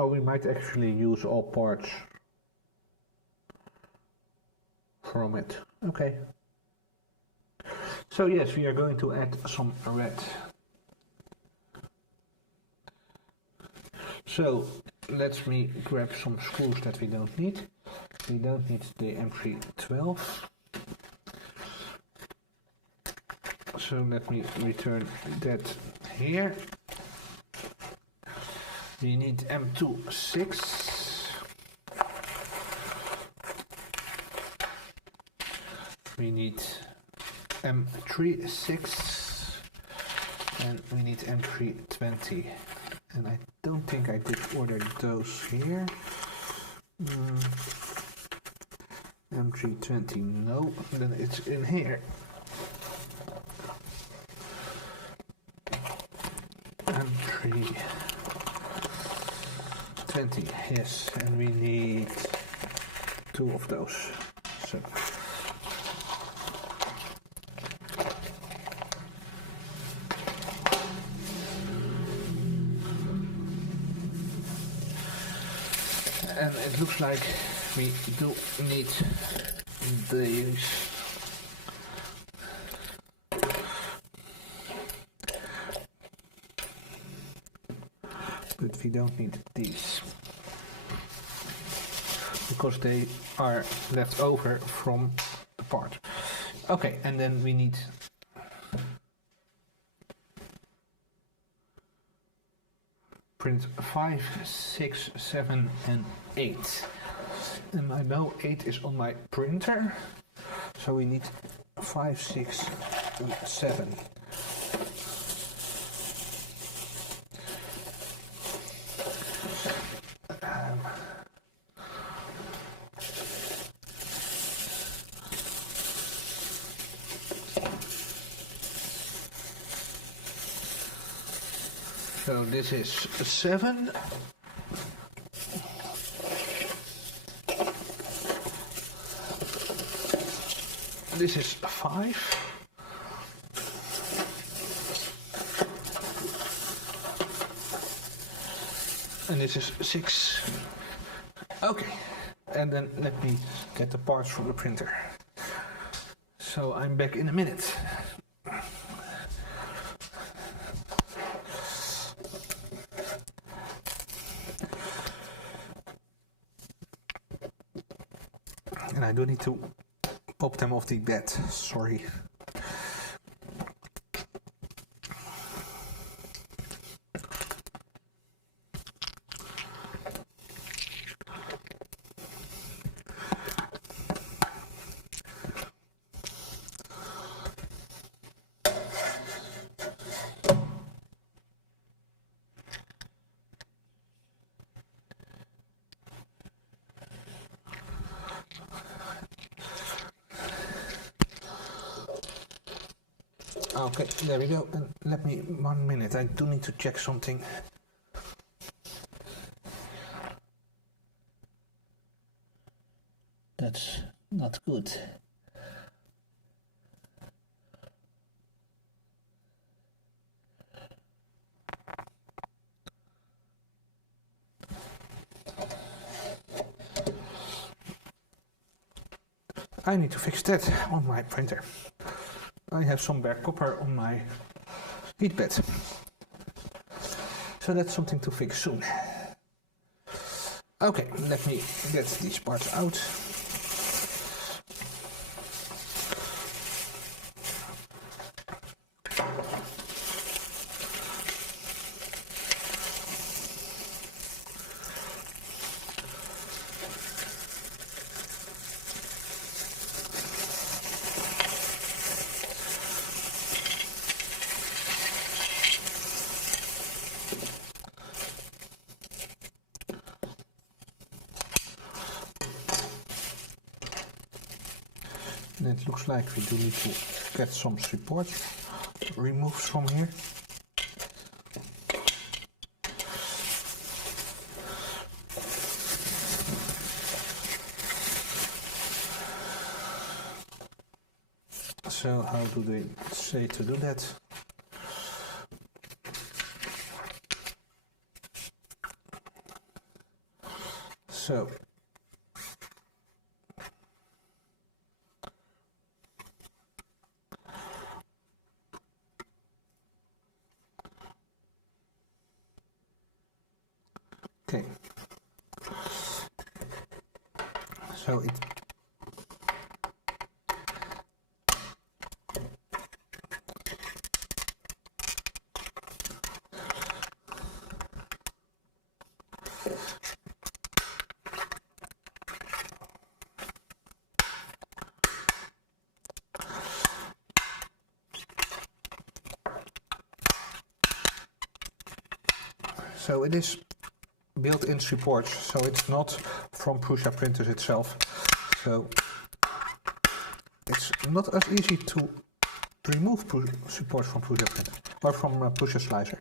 we might actually use all parts from it. Okay. So yes, we are going to add some red. So let me grab some screws that we don't need. We don't need the M312. So let me return that here. We need M26. We need M36. And we need M320. And I don't think I did order those here. M320, no, then it's in here. M320, yes, and we need 2 of those. So and it looks like we do need these. But we don't need these, because they are left over from the part. Okay, and then we need print 5, 6, 7 and 8. And I know 8 is on my printer, so we need 5, 6 and 7. So this is 7. This is 5. And this is 6. Okay, and then let me get the parts from the printer. So I'm back in a minute. And I do need to pop them off the bed, sorry. Okay, there we go. And let me 1 minute. I do need to check something. That's not good. I need to fix that on my printer. I have some bare copper on my heatbed. So that's something to fix soon. Okay, let me get these parts out. And it looks like we do need to get some support removed from here. So how do they say to do that? So okay, so it so it is built-in support, so it's not from Prusa printers itself. So it's not as easy to remove support from Prusa printer or from Prusa slicer.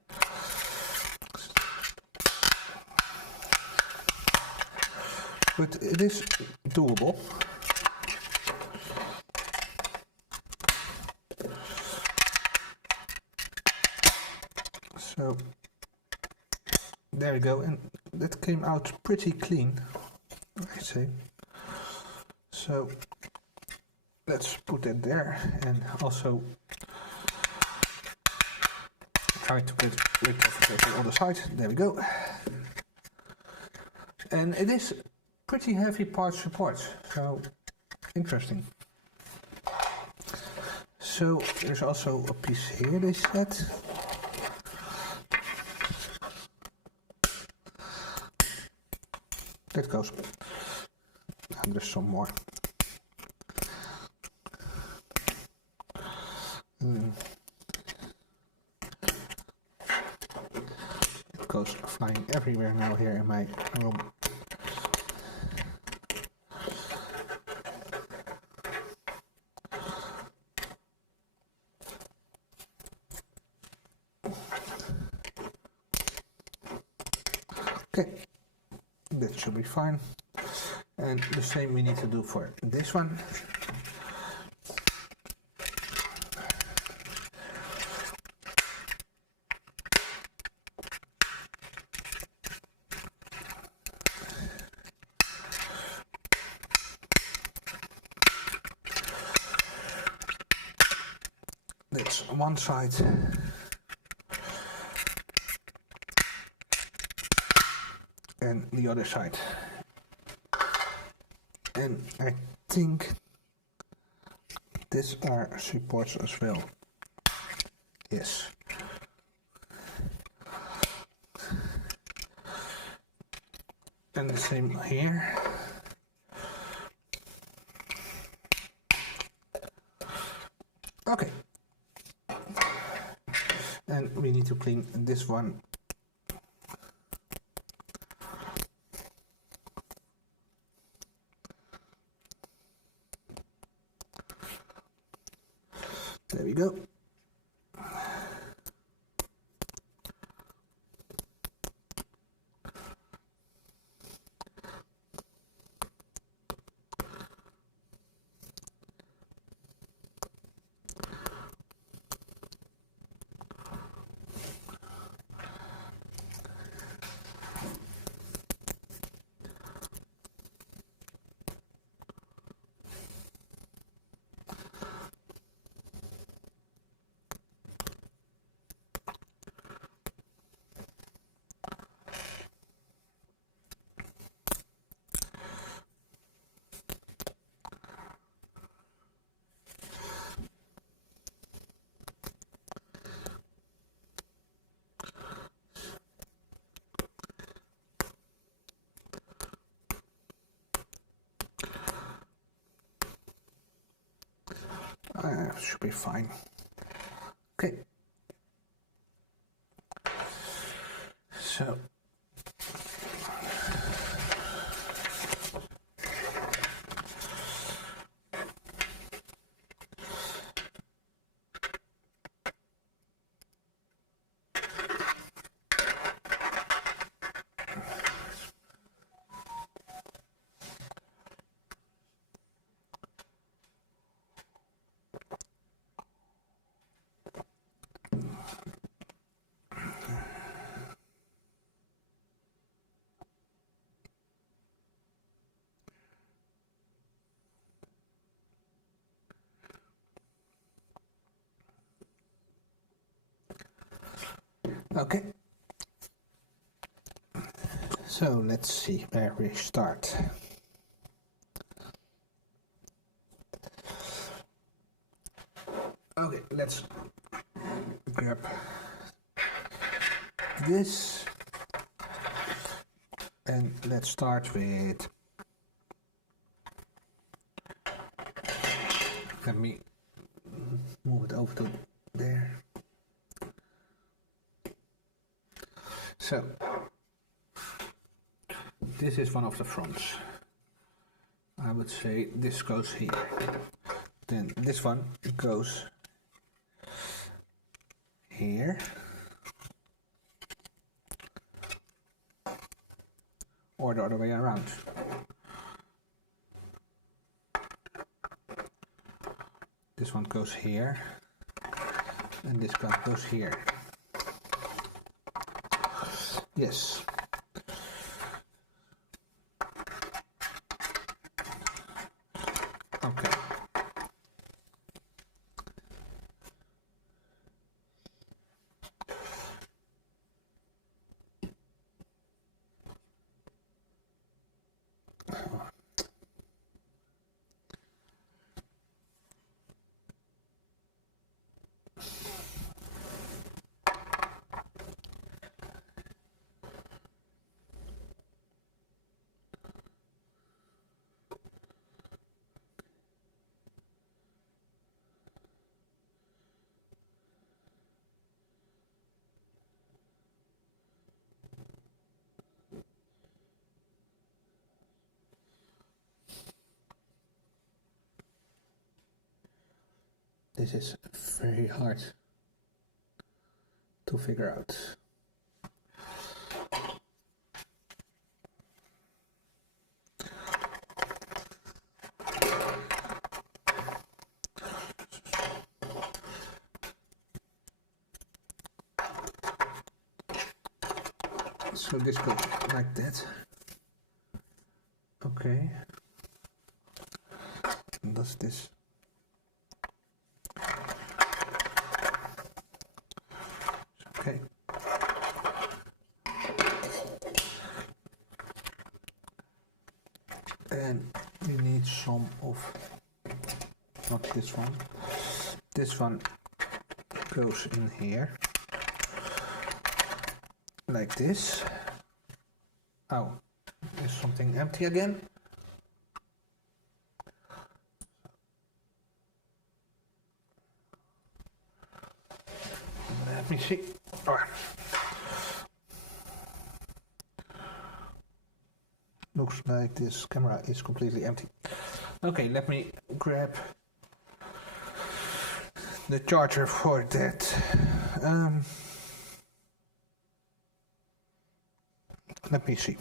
But it is doable. So there we go, and that came out pretty clean, I'd say. So let's put that there, and also try to get rid of the other side. There we go. And it is pretty heavy part support, so interesting. So there's also a piece here, they said. That goes. And there's some more. It goes flying everywhere now here in my room. Okay, that should be fine. And the same we need to do for this one. That's one side. And the other side. And I think these are supports as well. Yes. And the same here. Okay. And we need to clean this one. There we go. Should be fine. Okay. So. Okay. So let's see where we start. Okay, let's grab this and let's start with, let me move it over to there. So this is one of the fronts. I would say this goes here. Then this one goes here. Or the other way around. This one goes here. And this one goes here. Yes. Okay. This is very hard to figure out. So this goes like that. Okay. And does this? Okay. And we need some of, not this one. This one goes in here. Like this. Oh, there's something empty again. Let me see. Oh. Looks like this camera is completely empty. Okay, let me grab the charger for that. Let me see.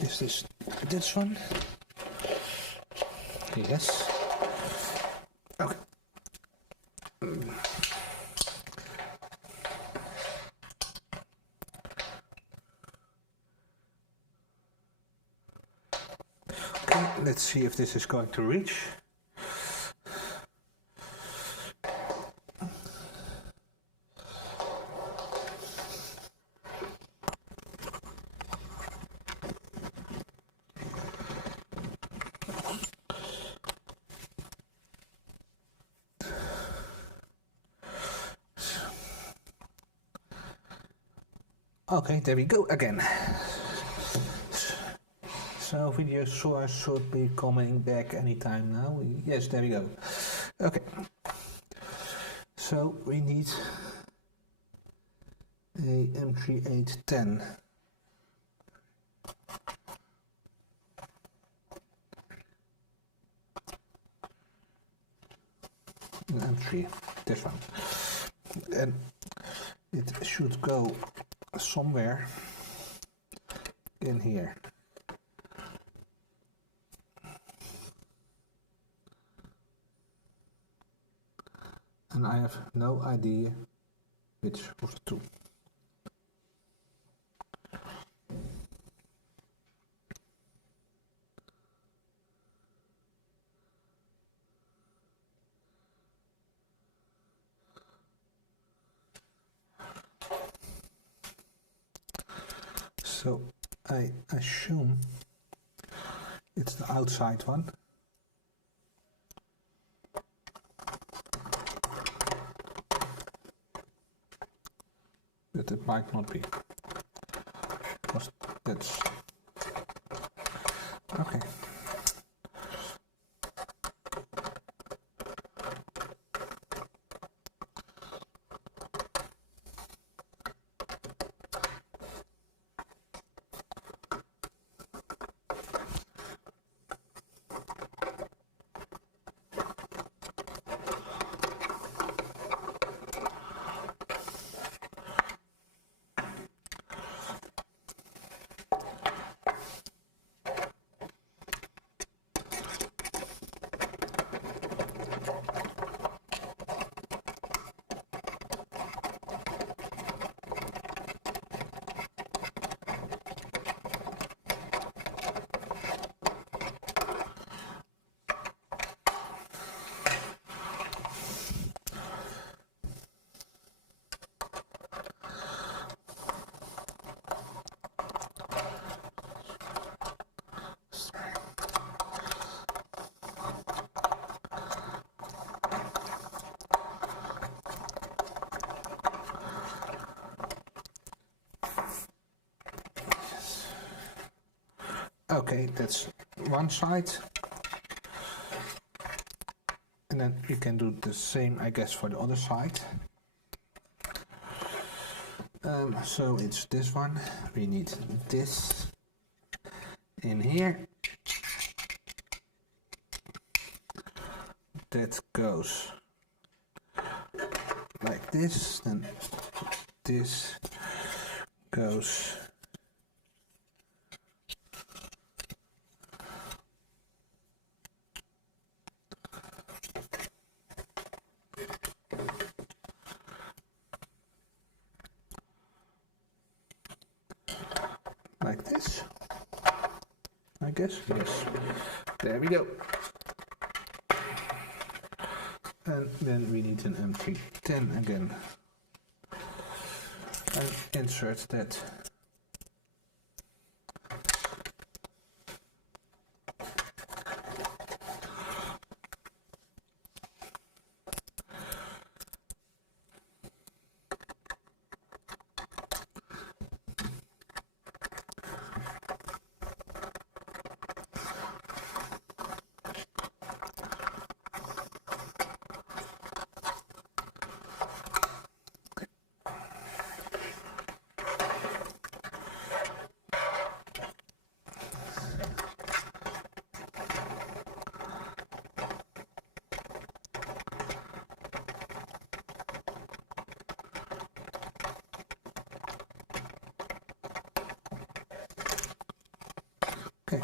Is this one? Yes. Okay. Okay, let's see if this is going to reach. Okay, there we go again. So video source should be coming back anytime now. Yes, there we go. Okay. So we need a M3810. An M3, this one. And it should go somewhere in here. And I have no idea which of the two. So I assume it's the outside one. But it might not be. Because that's okay. Okay, that's one side. And then you can do the same, I guess, for the other side. So it's this one. We need this in here. That goes like this, then this goes like this, I guess. Yes, there we go. And then we need an M310 again, and insert that. Okay.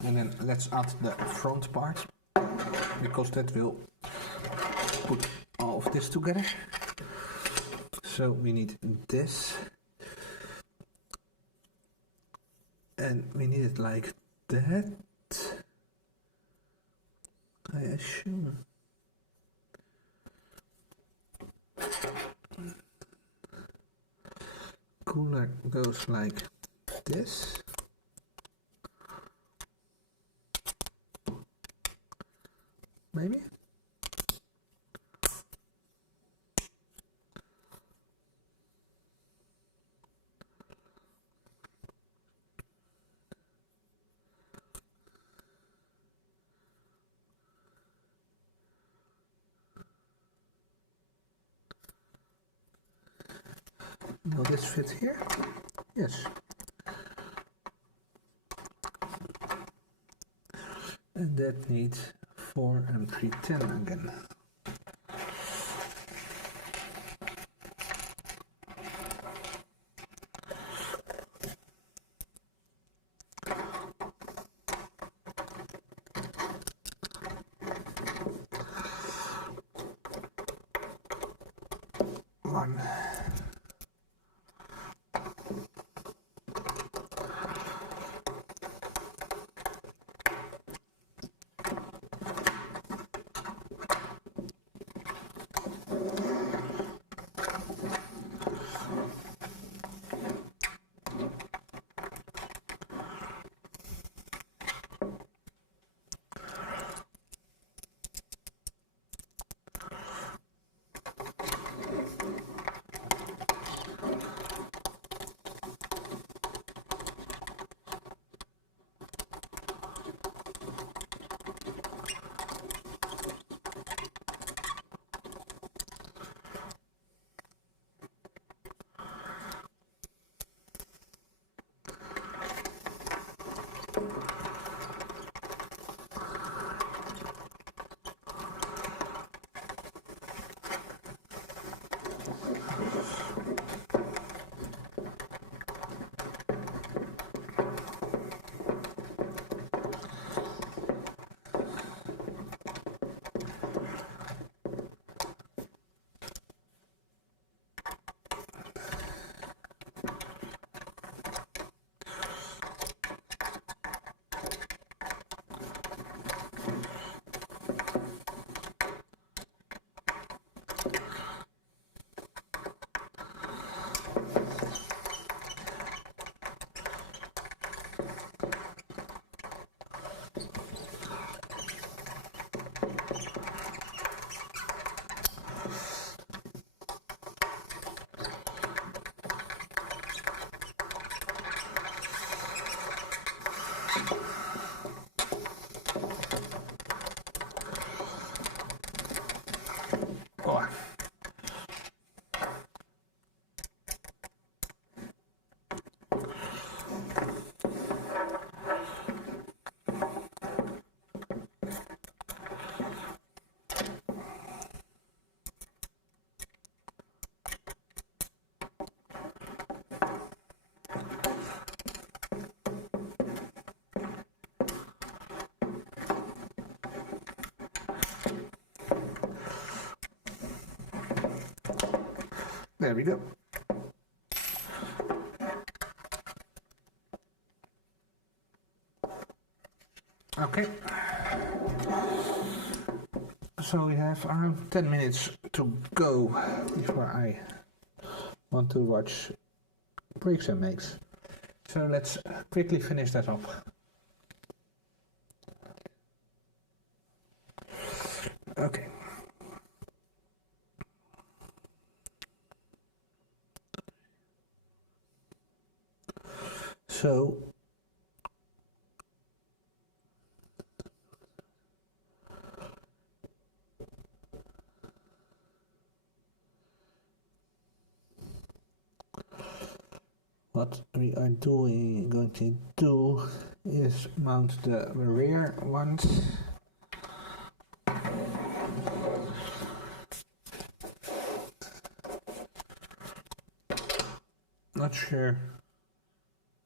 And then let's add the front part, because that will put all of this together. So we need this, and we need it like that, I assume. Cooler goes like this. Maybe? Will this fit here? Yes. And that needs 4 M310 again. One. There we go. Okay. So we have around 10 minutes to go before I want to watch breaks and makes. So let's quickly finish that up. Okay. So what we are going to do is mount the rear ones. Not sure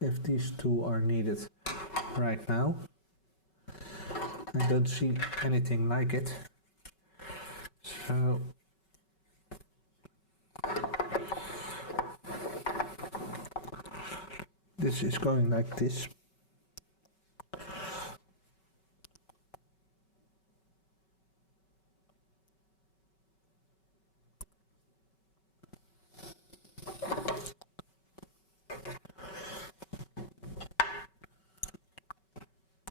if these two are needed right now. I don't see anything like it. So this is going like this.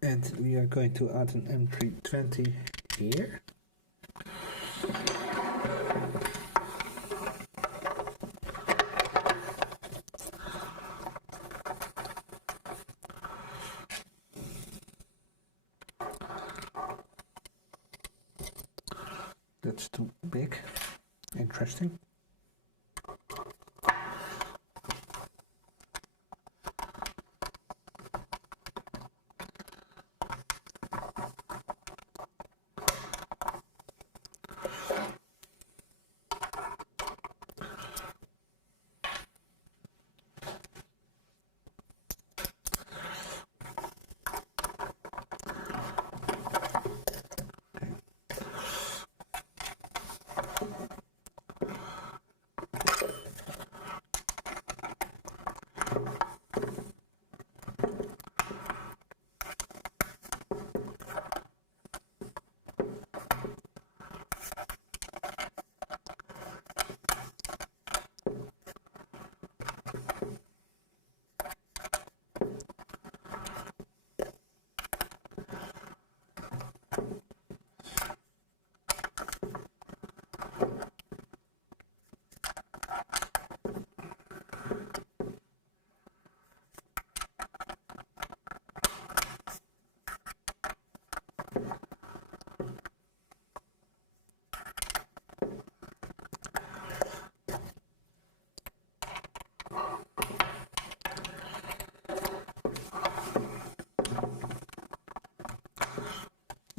And we are going to add an M320 here. That's too big. Interesting.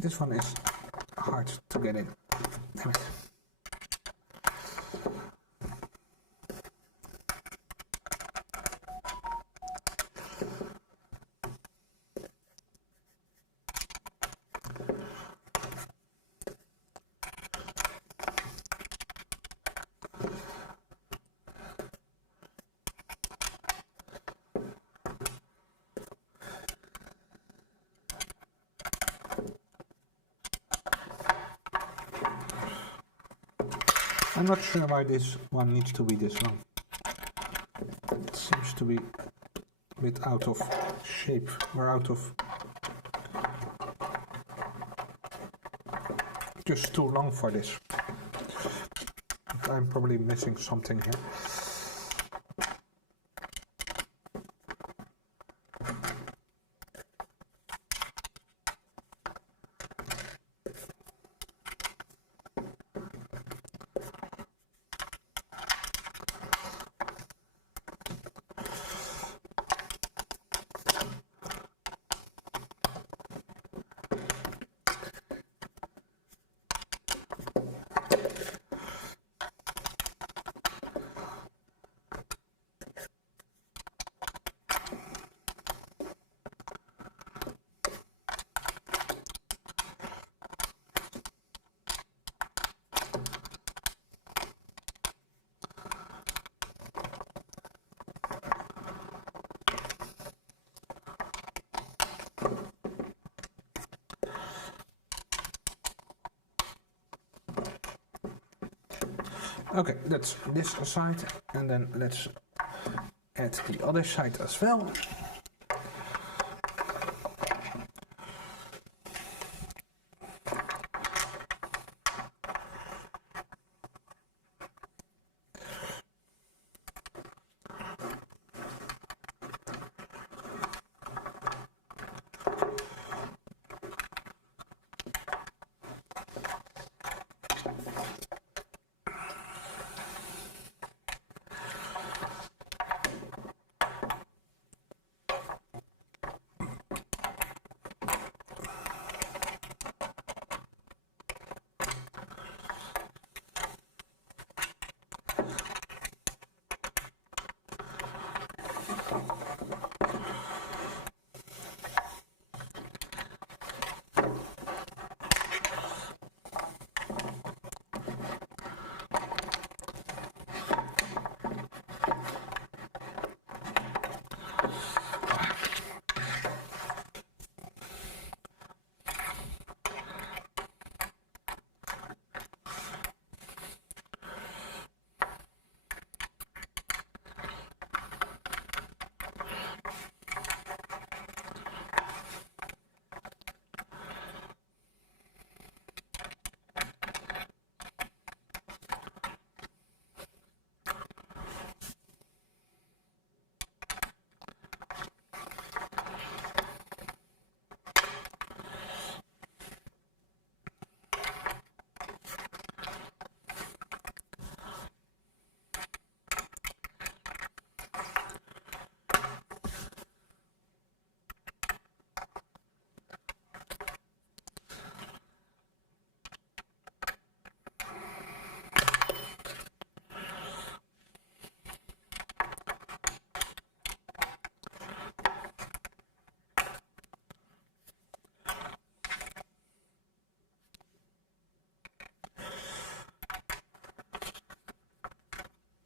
This one is hard to get in. Damn it. I'm not sure why this one needs to be this long. It seems to be a bit out of shape or out of just too long for this. But I'm probably missing something here. Okay, that's this side, and then let's add the other side as well.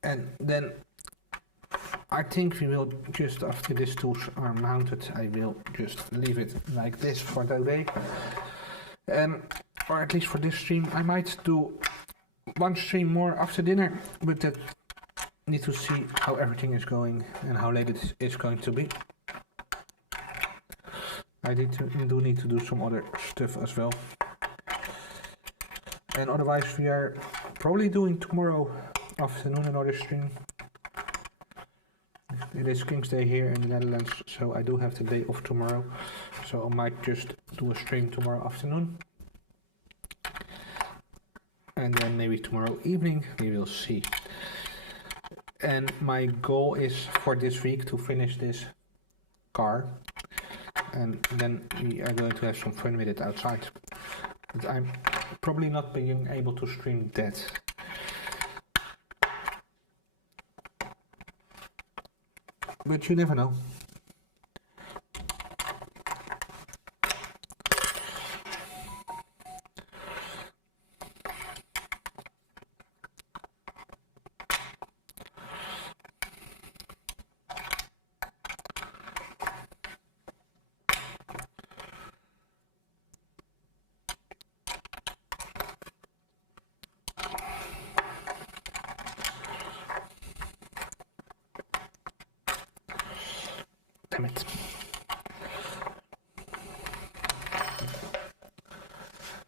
And then I think we will just, after these tools are mounted, I will just leave it like this for the day. Or at least for this stream. I might do one stream more after dinner, but that need to see how everything is going and how late it is going to be. I do need to do some other stuff as well. And otherwise we are probably doing tomorrow afternoon another stream. It is King's Day here in the Netherlands, so I do have the day off tomorrow. So I might just do a stream tomorrow afternoon. And then maybe tomorrow evening, we will see. And my goal is for this week to finish this car. And then we are going to have some fun with it outside. But I'm probably not being able to stream that. But you never know. Damn it.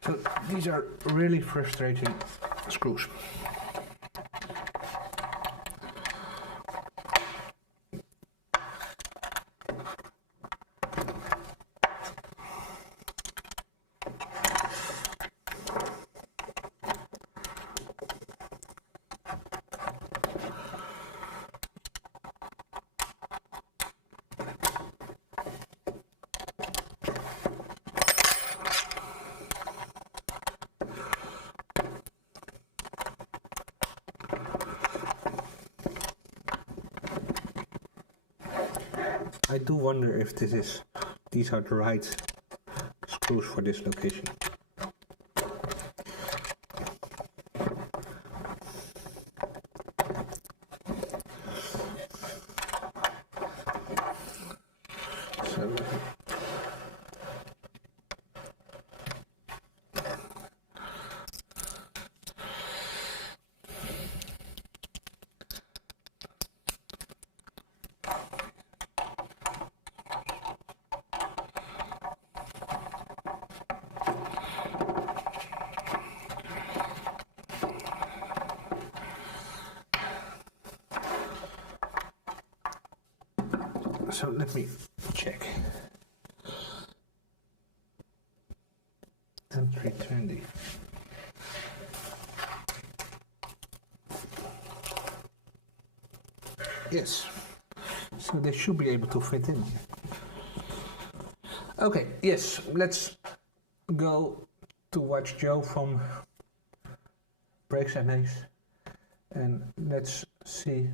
So these are really frustrating screws. I do wonder if these are the right screws for this location. So let me check. M320. Yes, so they should be able to fit in. Okay, yes, let's go to watch Joe from Breaks and Makes, and let's see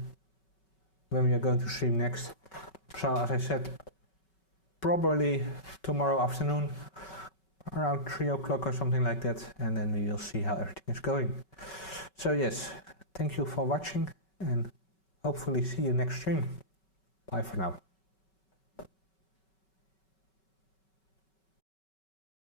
when we are going to stream next. So as I said, probably tomorrow afternoon around 3 o'clock or something like that, and then we will see how everything is going. So yes, thank you for watching, and hopefully see you next stream. Bye for now.